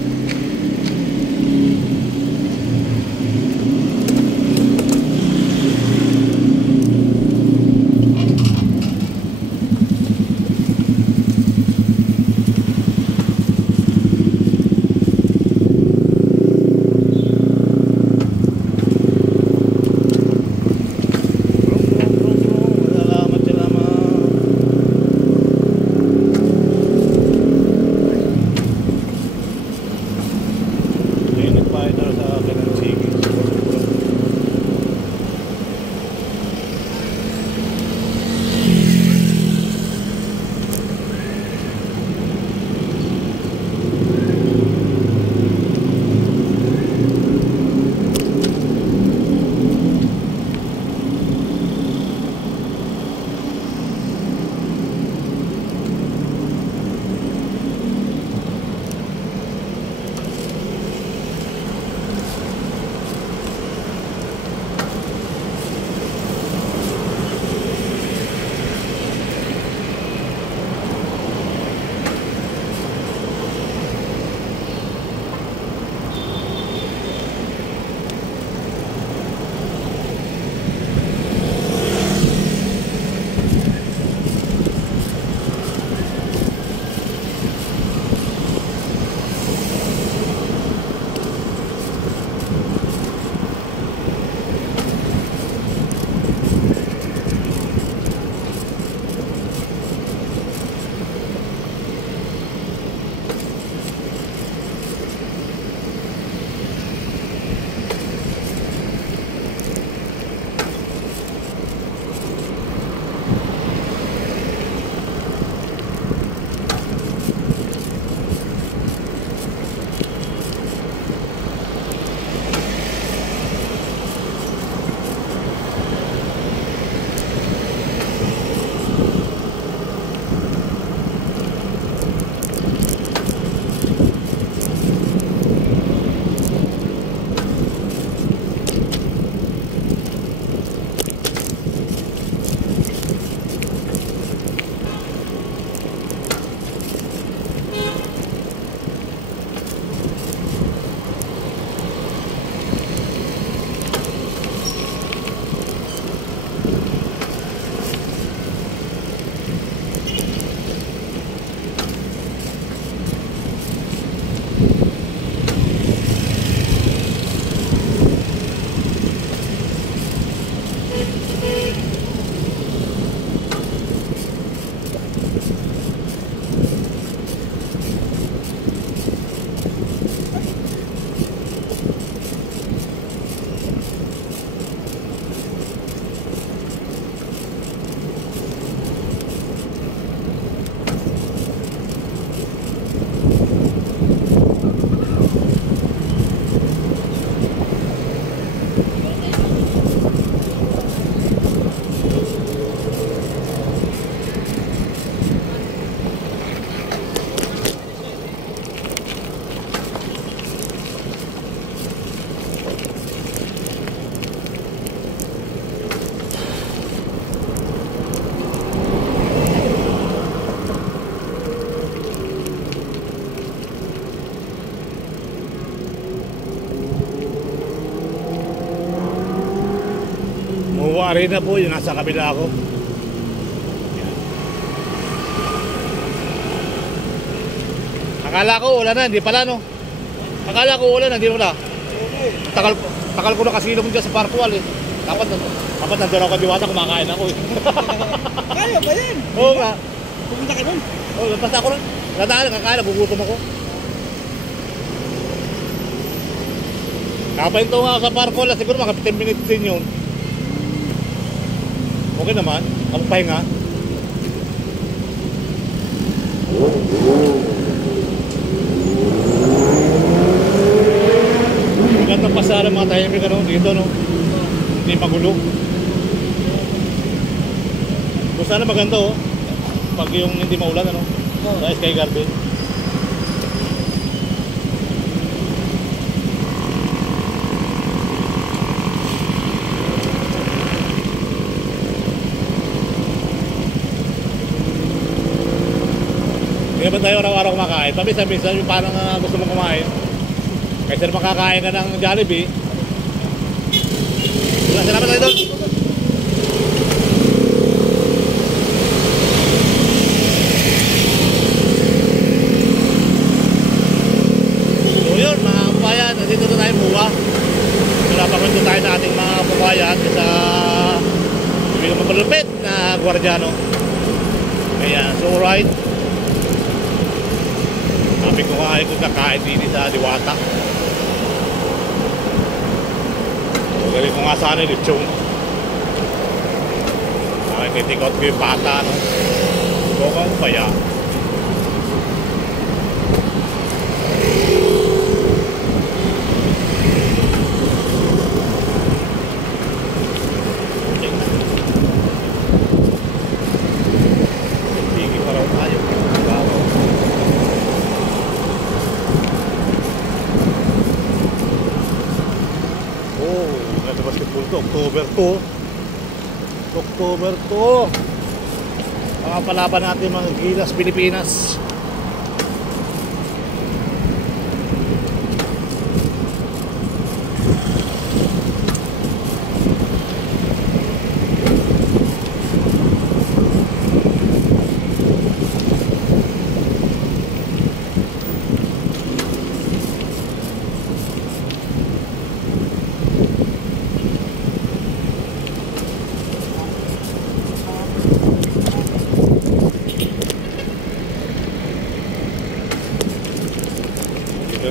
arena po, yung nasa kabila ako. Yan. Akala ko wala na, hindi pala no. Akala ko wala na, hindi wala. Takal ko na kasilong dyan sa Parkwal eh. Dapat nandun ako Diwata, kumakain ako eh. Kaya ba yan? Oo nga. Pupunta ka nun. Oo, basta ako lang. Nadaan, kakain, nagugutom ako. Kapahinto nga ako sa Parkwal, siguro mga 15 minutes din yun. Okay naman, kapapahinga. Magandang pasara mga tahimik ano, dito no. Hindi magulo. Kung sana maganda oh. Pag yung hindi maulan ano. Sa Sky Garden. Hindi naman tayo araw-araw kumakain. Pabisa-bisa yung parang gusto mo kumain. Kaysa naman kakain ka ng Jollibee. Salamat tayo doon. So yun mga kabayan, nandito na tayo buwa. Pinapakwento tayo sa ating mga kabayan sa hindi naman malupit na gwardyano. Kaya so right. Sabi ko nga ay kung kakain din sa Diwata. Galing ko nga sana yung lechong. Nakikitikot ko yung bata no? Bukang paya. Tigil pa raw tayo. Basketball to, October 2. October 2. Mga palaban natin mga Gilas Pilipinas.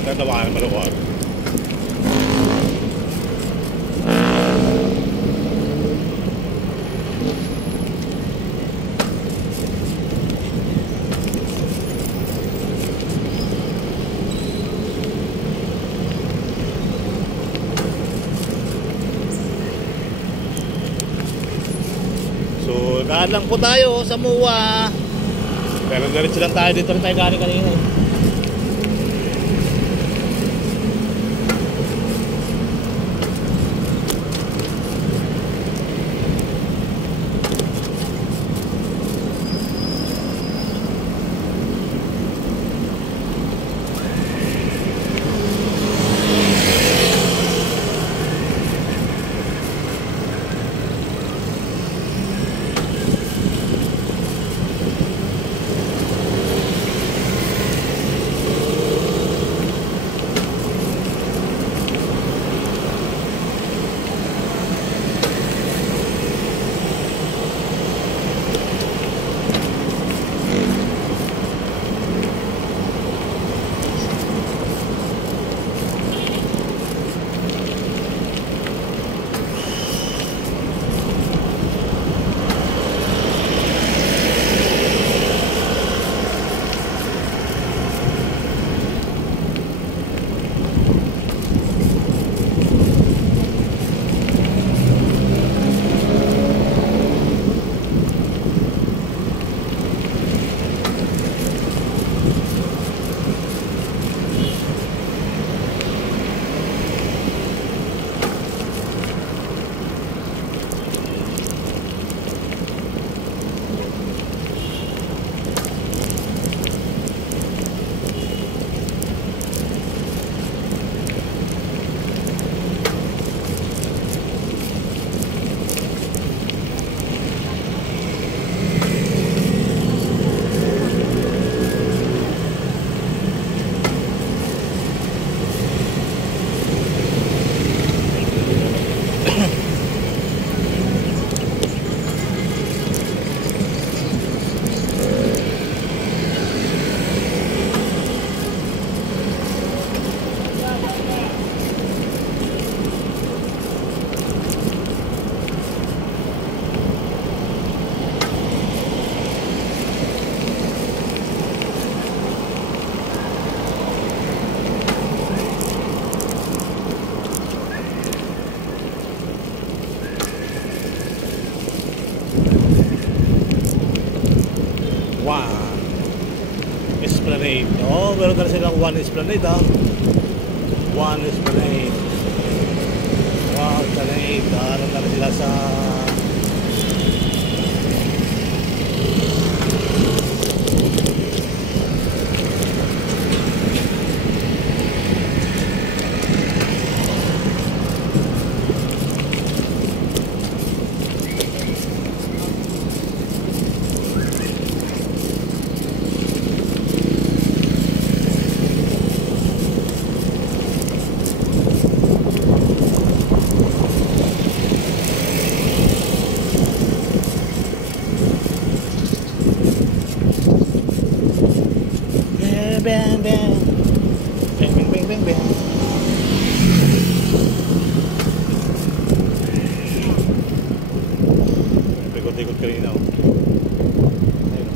Natawanan maluwag. So, daan lang po tayo sa MUA. Pero diretso lang tayo dito rin tayo galing kanina eh. Esplanade. Oo, meron na silang One Esplanade ha. One Esplanade. Wow, Esplanade. Ano na sila sa... Bang, bang. Bang, bang, bang, bang, bang. Ikot-ikot kanina oh. Ayun.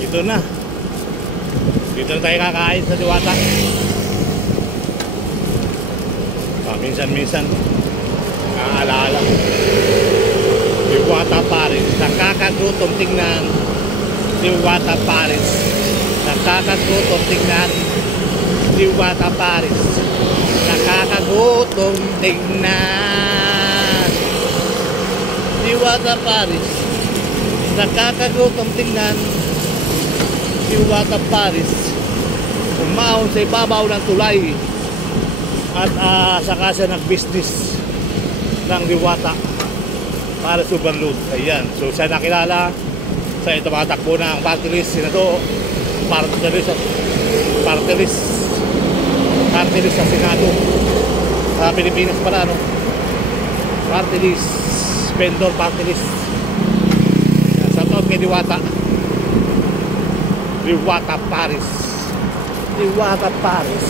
Dito na. Dito na tayo kakain sa Diwata. Minsan-minsan naaalala ko. Diwata Paris. Nakakagutom tingnan. Diwata Paris. Nakakagutom tingnan. Diwata Paris. Nakakagutom tingnan. Diwata Paris. Nakakagutom tingnan. Diwata Paris. Umahon sa ibabaw ng tulay. At saka siya nag-business ng Diwata para sa Overload. Ayan. So siya nakilala sa ito matakbo ng party list. Sinato party list sa Senado sa Pilipinas pala, no? Party list, vendor party list. Sa to kay Diwata. Diwata Paris. Diwata Paris.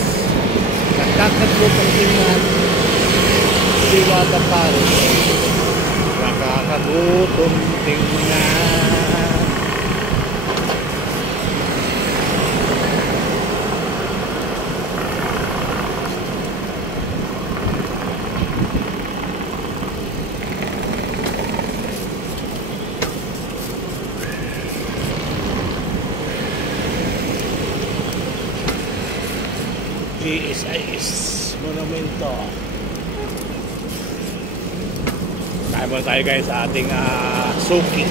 Nakakagutong tingnan. Diwata Paris. Nakakagutong tingnan. GSIS Monumento. Kaya muna tayo guys sa ating suki.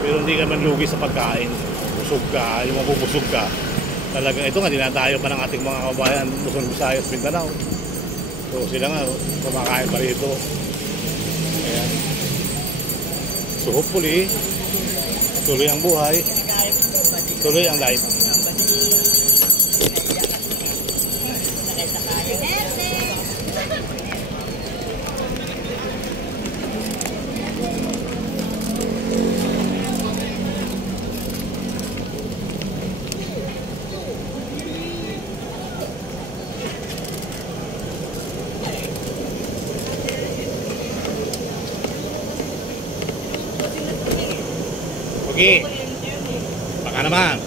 Pero hindi ka man lugi sa pagkain. Busog ka, yung mabubusog ka. Talagang ito nga, dinadayo pa ng ating mga kabayan Luzon, Visayas, Mindanao. So sila nga, kumakain pa rito. Ayan. So hopefully, tuloy ang buhay. Tuloy ang life. Okay. Baka naman.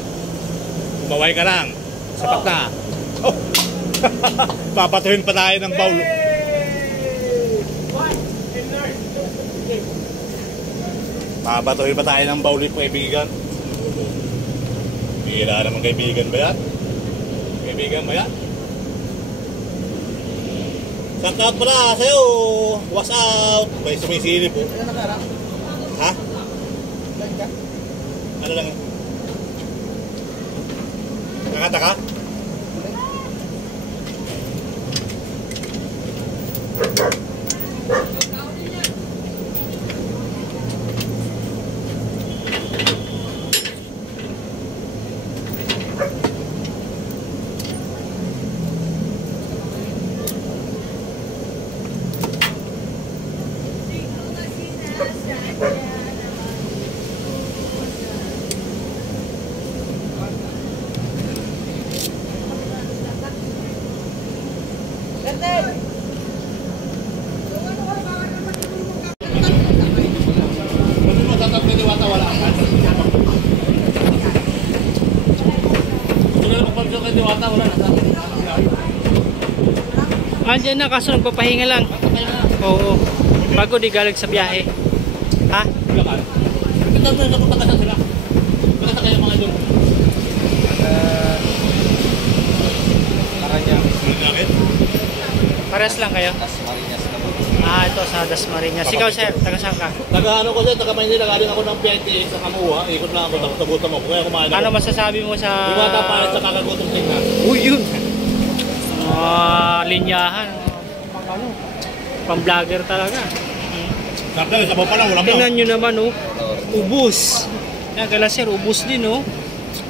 Bumaway ka lang. Sapat na. Oh. Papatuhin pa tayo ng bowl. Papatuhin pa tayo ng bowl, kaibigan. Bira naman kaibigan ba yan? Kaibigan ba yan? Shout out pala sa'yo. What's out? May sumisilip po. Ha? Ano lang? Nakata ka? Andiyan na, kaso nagpapahinga lang. Oo. Bago di galing sa biyahe. Ha? Ito napunta ka sila. Magkata kayo mga idol. Pares lang kayo? Ah, ito sa Dasmariñas. Ikaw sir, taga saan ka? Taga ano ko sir, taga Maynila. Galing ako ng PIT sa Kamuha. Ikot lang ako, tabutan mo. Kaya kumain ako. Ano masasabi mo sa... Yung mga tapalit sa kakagutong tingnan. Uy, yun! Linyahan. Ano? Pang-vlogger talaga. Sakta, sabaw pa lang, wala mo. Tingnan nyo naman, oh. Ubus. Yan, kala sir, ubus din, oh.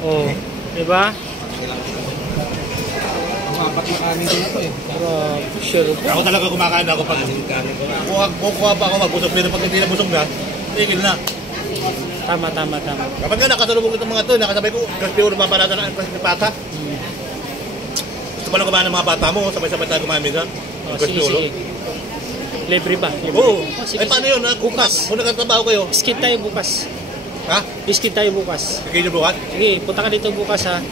Oh, diba? Apat na kanin ko na to eh. Sure. Ako talaga kumakain ako pag kukuha pa ako magbusog. Pero pag hindi na busog na, tigil na. Tama. Kapag nga nakasalubong itong mga to, nakasabay ko, crispy ulo papalata ng crispy pata. Gusto pa lang kumain ng mga bata mo, sabay-sabay tayo kumain minsan. Crispy ulo. Libre ba? Oo. Sige. Ay paano yun? Bukas. Kung nagtatrabaho kayo. Biscuit tayo bukas. Ha? Biscuit tayo bukas. Sige nyo bukas? Sige, punta ka dito bukas ha.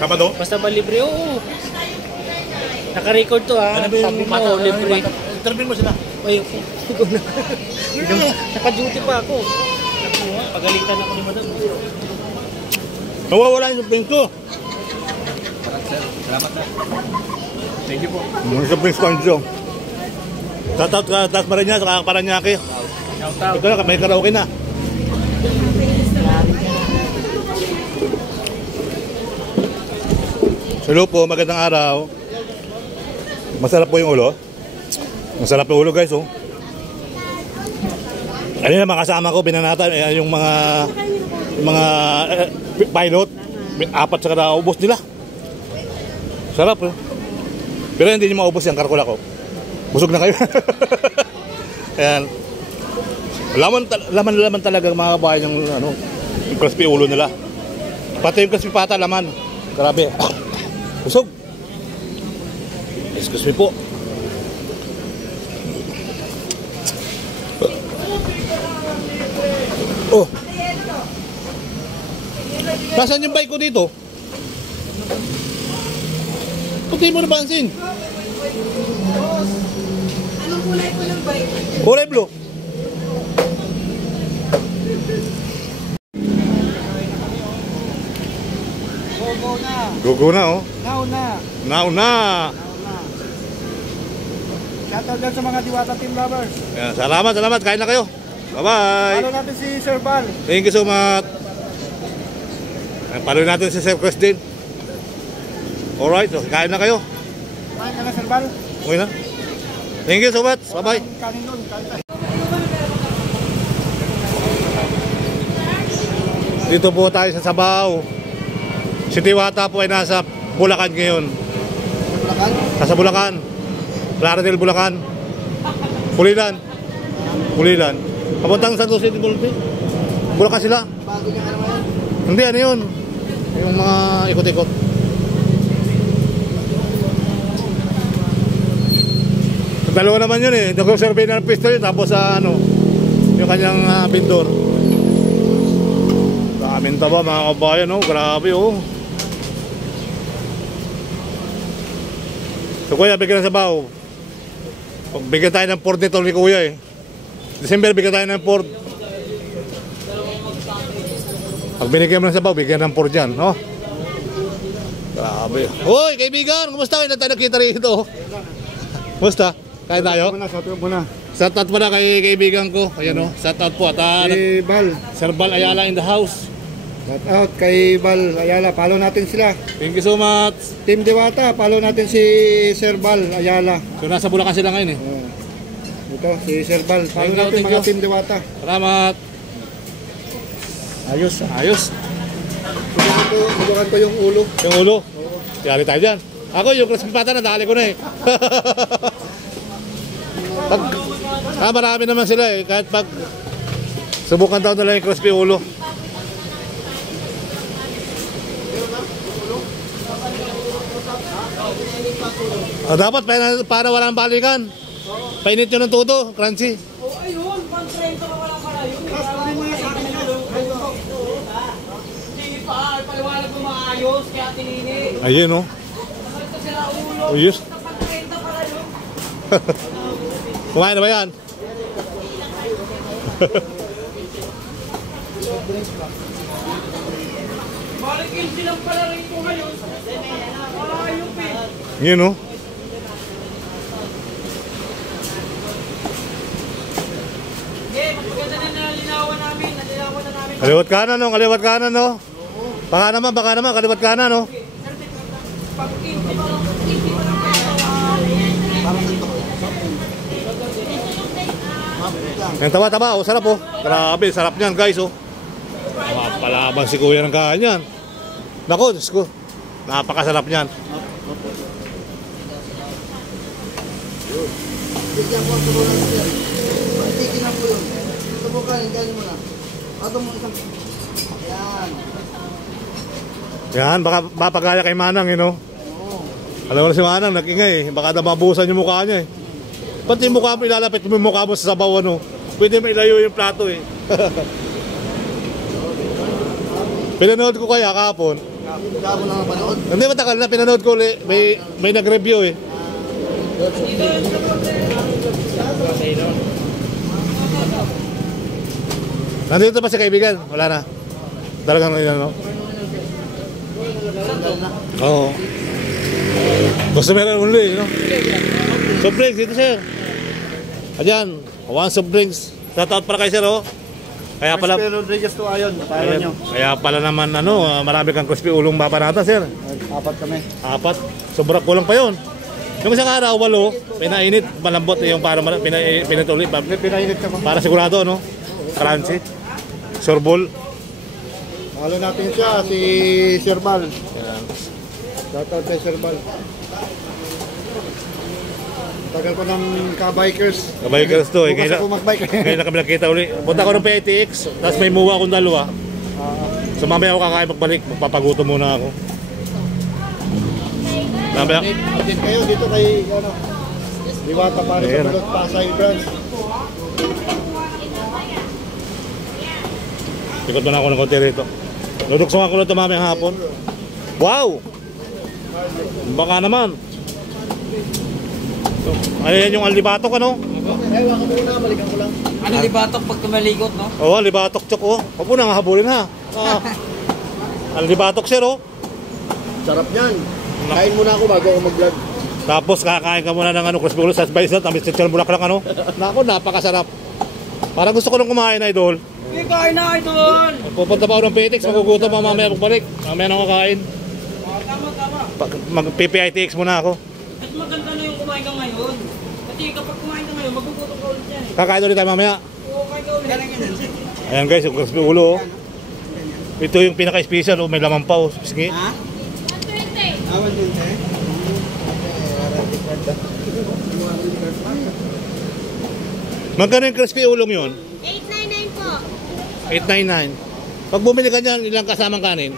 Kapado? Basta ba libre? Oo. Naka-record to ha. Sabi mo, libre. Interview mo sila. Ay, naka-duty pa ako. Pagalitan ako ni madam. Nawawala yung supreme ko. Salamat sir. Thank you po. Yung supreme sponge. Shoutout ka, Dasmariñas, sa Paranaque. Ito na, may karaoke na. Hello po, magandang araw. Masarap po yung ulo. Masarap yung ulo guys, oh. Ano na mga kasama ko, binanatan, yung mga pilot, apat sa kada ubos nila. Sarap, eh. Pero hindi nyo maubos yung karkula ko. Busog na kayo. Ayan. Laman talaga mga kabayan yung, yung crispy ulo nila. Pati yung crispy pata, laman. Grabe. Busog. Excuse me po. Oh. Nasaan yung bike ko dito? Puti mo na bansin. Anong kulay po ng bike? Kulay blue. Go na oh. Now na. Shoutout dyan sa mga Diwata Team Lovers. Ayan, salamat. Kain na kayo. Bye-bye. Follow natin si Sir Val. Thank you so much. Follow natin si Sir Chris din. Alright, so kain na kayo. Kain ka na Sir Val. Okay na. Thank you so much. Bye-bye. Kanin doon. Kain tayo. Dito po tayo sa Sabaw. Si Diwata po ay nasa Bulacan ngayon. Bulacan? Nasa Bulacan. Claridel, Bulacan. Pulilan. Papuntang Santo City, Bulacan sila. Bago niya ka naman. Hindi, ano yun? Yung mga ikot-ikot. Dalawa naman yun eh. Nag-survey na ng pistol yun. Tapos sa yung kanyang bindor. Daming taba mga kabayan, oh. Grabe, oh. So kuya, bigyan ng sabaw. Bigyan tayo ng Ford nito ni kuya eh. December, bigyan tayo ng Ford. Pag binigyan mo ng sabaw, bigyan ng Ford dyan, no? Grabe. Hoy, kaibigan, kumusta kayo na tayo nakita rito? Kumusta? Kain tayo? Shoutout muna. Shoutout muna kay kaibigan ko. Ayan o, shoutout po. At Kay Val. Sir Val Ayala in the house. Shoutout kay Val Ayala. Follow natin sila. Thank you so much. Team Diwata. Follow natin si Sir Val Ayala. So nasa Bulacan sila ngayon eh. Ito, si Sir Val. Follow Thank you, natin thank mga you. Team Diwata. Salamat. Ayos. Subukan ko yung ulo. Yung ulo. Yari tayo dyan. Ako yung crispy pata na dali ko na eh. Marami naman sila eh. Kahit pag Subukan daw nila yung crispy ulo. Dapat para walang balikan. Painit yun ng todo, crunchy. Oh, ayun, 130 ka walang pala yun. Sige pa, paliwanag mo maayos, kaya tinini. Ayun oh. Ito sila ulo. Oh, yes. 130 pala yun. Kumain na ba yan? Balik yun silang pala rin ko ngayon. Ayun, Pin. Yun oh. Okay, mas maganda na nalinawan namin. Nalinawan na namin. Kaliwat kanan oh, kaliwat kanan oh. Baka naman, kaliwat kanan oh. Pag hindi pa lang Yung taba-taba oh, sarap oh. Grabe, sarap niyan guys oh. Palabang si kuya ng kain yan. Naku, Diyos ko. Napakasarap niyan. Bigyan mo ang turunan siya. Tiginan mo yun. Subukan, ganyan mo na. Ato mo isang... Yan. Yan, baka mapagaya kay Manang yun oh. Alam mo na si Manang, nag-ingay. Baka na mabuhusan yung mukha niya eh. Pati yung mukha mo, ilalapit mo yung mukha mo sa sabaw ano. Pwede mo ilayo yung plato eh. Pinanood ko kaya kahapon. Kahapon na mapanood. Hindi matagal na, pinanood ko ulit. May nag-review eh. Nandito pa si kaibigan? Wala na. Talagang ano? Oo. Gusto meron uli, no? Soft drinks, dito sir. Ayan, one soft drinks. Shoutout para kay sir, oh. Kaya pala, Rodriguez to ayon. Tayo nyo. kaya pala naman, ano, marami kang crispy ulong babanata, sir. 4 kami. 4. Sobra kulang pa yun. Yung isang araw, 8, pinainit, malambot yung para pinatuloy. Pinainit ka pa. Para sigurado, no? Crunchy. Sorbol. Halo natin siya, si Sir Bal. Shoutout kay Sir Bal. Tagal ko ng ka-bikers. Ka-bikers to, eh. Bukas ako mag-bike. Ngayon na kami nakita uli. Punta ko ng PITX, tapos may muwa akong dalawa. So mamaya ako kakain magbalik, magpapagutom muna ako. Mamaya. Update kayo dito kay, ano, Diwata para sa Ayan. Bulot Pasay branch. Ikot mo na ako ng konti rito. Nuduksungan ko na ito mamayang hapon. Wow! Baka naman. So, ayan yung alibatok ano? Ay, waka muna, balikan ko lang. Ano libatok pag tumaligot, no? Oo, alibatok chok oh. Huwag mo na habulin ha. Alibatok sir oh. Sarap yan. Kain muna ako bago ako mag-vlog. Tapos kakain ka muna ng ano, crispy ulo sa Spice Tamis chichon bulaklak ano. Nako, napakasarap. Parang gusto ko nang kumain idol. Hindi kain na, idol! Pupunta pa ako ng PITX, magugutom pa mamaya pagbalik. Mamaya na ako kain. Tama. Mag-PPITX muna ako. At maganda na yung kumain ka ngayon. Kasi kapag kumain ka ngayon, magugutom ka ulit yan eh. Kakain ulit tayo mamaya. Oo, kain ka ulit. Ayan guys, yung crispy ulo oh. Ito yung pinaka-special oh, may laman pa oh. Sige. Ha? Awan din eh. Magkano yung crispy ulong yun? 899 po. 899. Pag bumili ka dyan, ilang kasamang kanin?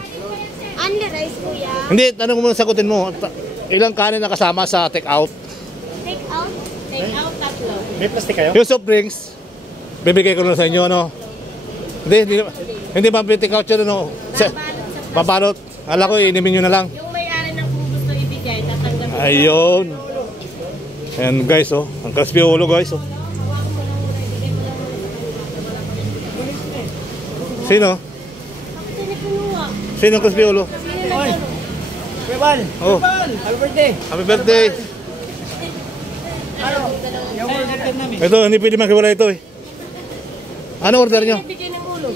Only rice, kuya. Hindi, tanong mo muna, sagutin mo. Ilang kanin na kasama sa take-out? Take out? Take out, tatlo. May plastic kayo? Yung soft drinks, bibigay ko na sa inyo, ano? Hindi ba take out yun, ano? Babalot sa Pabalot. Ala ko, inimin nyo na lang. Yung may-ari na kung gusto ibigay, tatanggapin. Ayun. Ayan guys, oh. Ang crispy ulo guys, oh. Sino? Bakit hindi kinuha? Sino ang crispy ulo? Sino na Bebal! Oh. Happy birthday! Happy birthday. Yung order namin. Ito, hindi pwede maghiwalay ito eh. Ano order nyo? Bigyan ng ulo.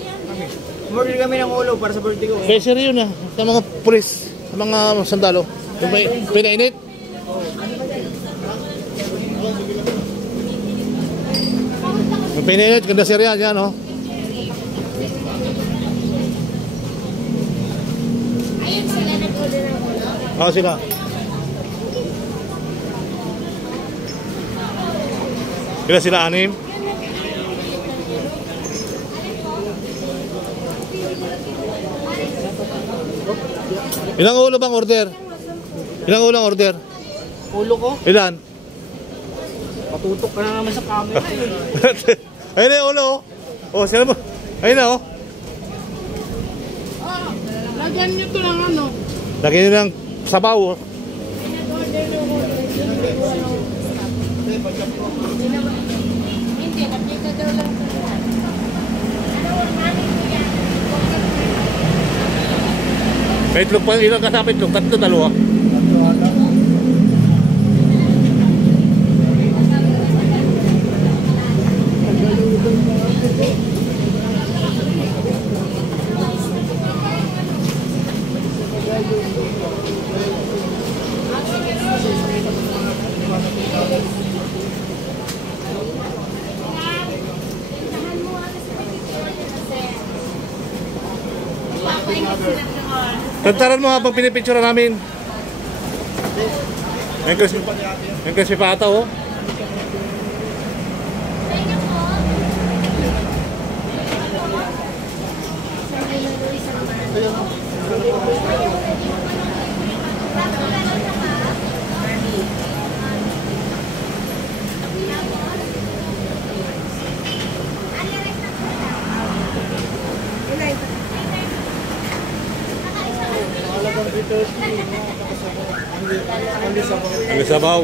Order kami ng ulo para sa birthday ko. Kayser yun ah. Sa mga pulis, sa mga sandalo. Yung may pinainit. Yung pinainit, ganda sir yan, oh. Ayun sila nag-order ng ulo. Ako sila. Kila sila 6? Ilang ulo bang order? Ilang ulo ang order? Ulo ko. Ilan? Patutok ka na naman sa camera eh. Ayun na yung ulo. Oh, sila mo. Ayun na oh. Lagyan nyo to ng ano. Lagyan nyo ng sabaw. Oh. Hindi, nakita daw lang ito. May itlog pa. Ilang kasama itlog? Tatlo, dalawa. Tantaran mo habang pinipicture namin. Yung crispy pata oh. Ang sabaw.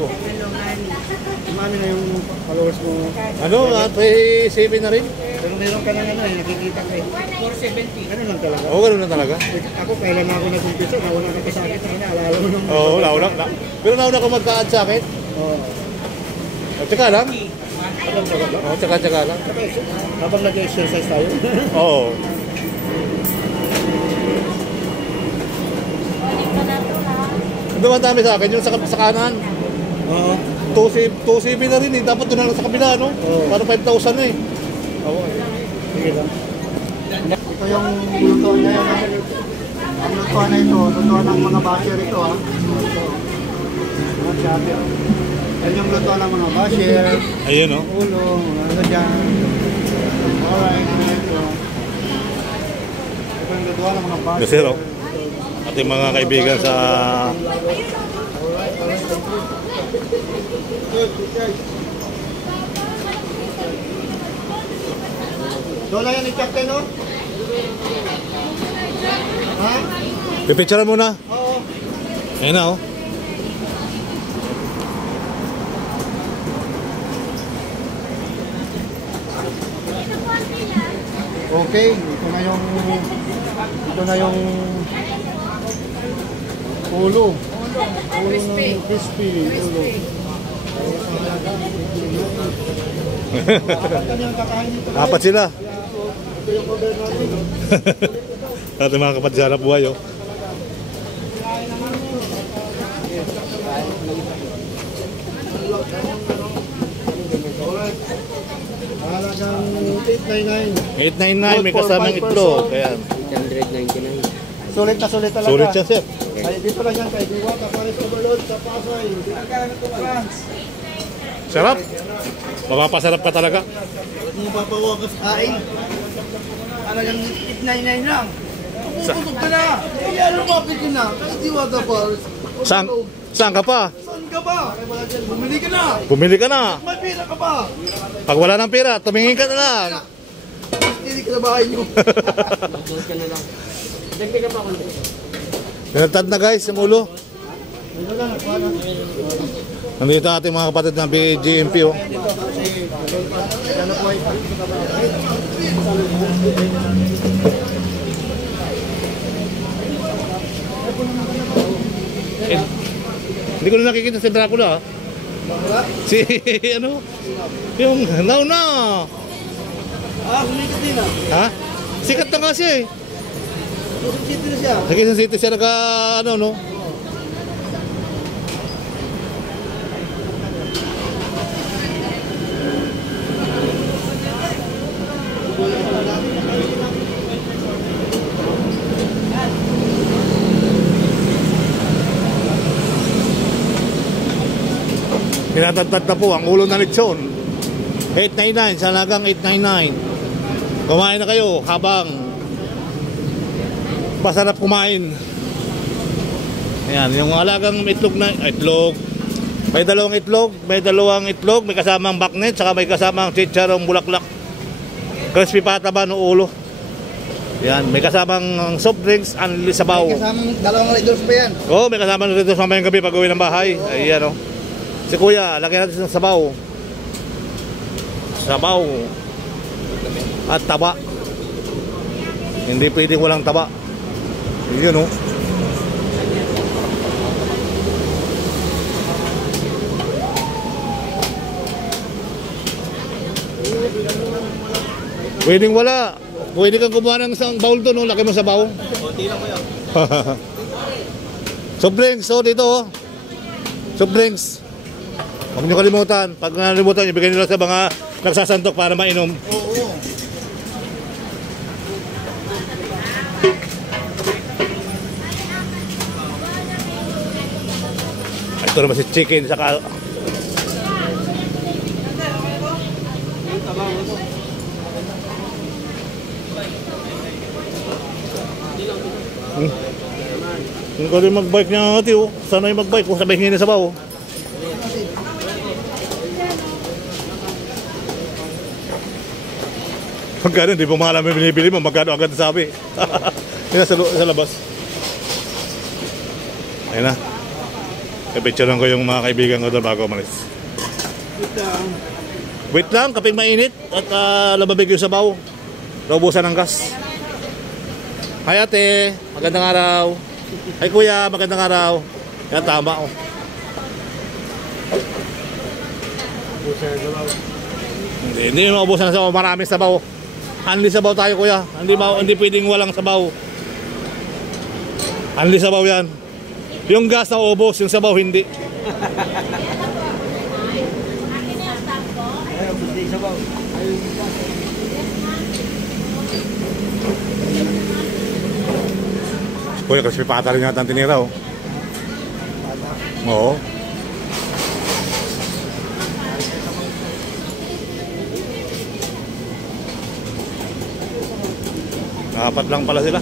Mami na yung followers mo. Ano? 3-7 na rin? Pero meron ka ng ano eh, nakikita ko eh. 470. Ganun lang talaga. Oo, ganun na talaga. Ako kailan ako nag-umpisa, nauna ka pa sa akin, alala mo nung... Oo, nauna. Pero nauna ka magka-add sa akin. Oo. Tsaka lang. Alam mo ba? Oo, tsaka lang. Habang nag-exercise tayo. Oo. Doon ang dami sa akin, yung sa kanan. Oo. 2-7 na rin eh. Dapat doon na lang sa kabila, no? Oo. Para 5,000 na eh. Oo. Sige lang. Ito yung luto niya yun. Ang luto na ito, luto ng mga basher ito ha. Ito. Mga shatter. Yan yung luto ng mga basher. Ayun, no? Ulo, ano dyan. Alright, ito. Ito yung luto ng mga basher. Kasi, no? Ating mga kaibigan sa... Dola yan ni Captain, no? Ha? Pipicturean muna. Oo. Ayun na, oh. Okay, ito na yung ulo. Ulo ng crispy. Ulo. Apat sila. Ito yung order natin. Ating mga kapatid sa hanap buhay, oh. Alright. Halagang 899. 899, may kasamang itlog. Ayan. 199. Sulit na sulit talaga. Sulit siya, sir. Ay, dito lang yan kay Diwata, Paris Overload sa Pasay. Sarap. Mapapasarap ka talaga. Kung papawa ka sa kain, talagang 899 lang. Puputok ka na. Eh, ano mapit ka na? Kasi Diwata Paris. Saan ka pa? Saan ka ba? Bumili ka na. Bumili ka na. May pera ka ba? Pag wala ng pera, tumingin ka na lang. Hindi ka na bahay nyo. Mag-close ka na lang. Dagdagan pa konti. Pinatad na guys, yung ulo. Nandito ang ating mga kapatid ng BGMP, oh. Hindi ko na nakikita si Dracula, ah. Si, ano? Yung, nauna. Kumikat din ah. Ha? Sikat na nga siya, eh. Quezon City na siya. Sa Quezon City siya naka, ano, no? Tinatagtad na po ang ulo ng lechon. 899, sa halagang 899. Kumain na kayo habang Masarap kumain. Ayan, yung alagang itlog na itlog. May dalawang itlog, may kasamang baknet, saka may kasamang chicharong bulaklak. Crispy pataba no ulo. Yan, may kasamang soft drinks, anli sabaw. May kasamang dalawang Red pa yan. Oo, may kasamang Red mamayang gabi pag uwi ng bahay. Ayan, oh. Si Kuya, lagyan natin ng sabaw. Sabaw. At taba. Hindi pwedeng walang taba. Yun, oh. Pwedeng wala. Pwede kang kumuha ng isang bowl doon, no? Laki mo sa bowl. Konti lang kuya. Soft drinks, so dito, oh. Soft drinks. Huwag nyo kalimutan. Pag nalimutan, ibigay nila sa mga nagsasantok para mainom. Oo. Ito naman si chicken, saka... Hindi ko rin mag-bike niya ati, oh. Sana yung mag-bike, oh. Sabay hingin sa baw, oh. Magkano, hindi po mahal ang binibili mo. Magkano agad sabi. Yan sa labas. Ayun na. Kapicturean ko yung mga kaibigan ko doon bago umalis. Wait lang, kaping mainit. At lababig yung sabaw. Naubusan ng gas. Hi ate, magandang araw. Hi kuya, magandang araw. Yan, tama, oh. Hindi maubusan ng sabaw. Maraming sabaw. Anli sabaw tayo kuya. Hindi pwedeng walang sabaw. Anli sabaw yan. Yung gas na ubos, yung sabaw hindi. Kuya, kasi pata rin yata ang tinira, oh. Oo. Apat lang pala sila.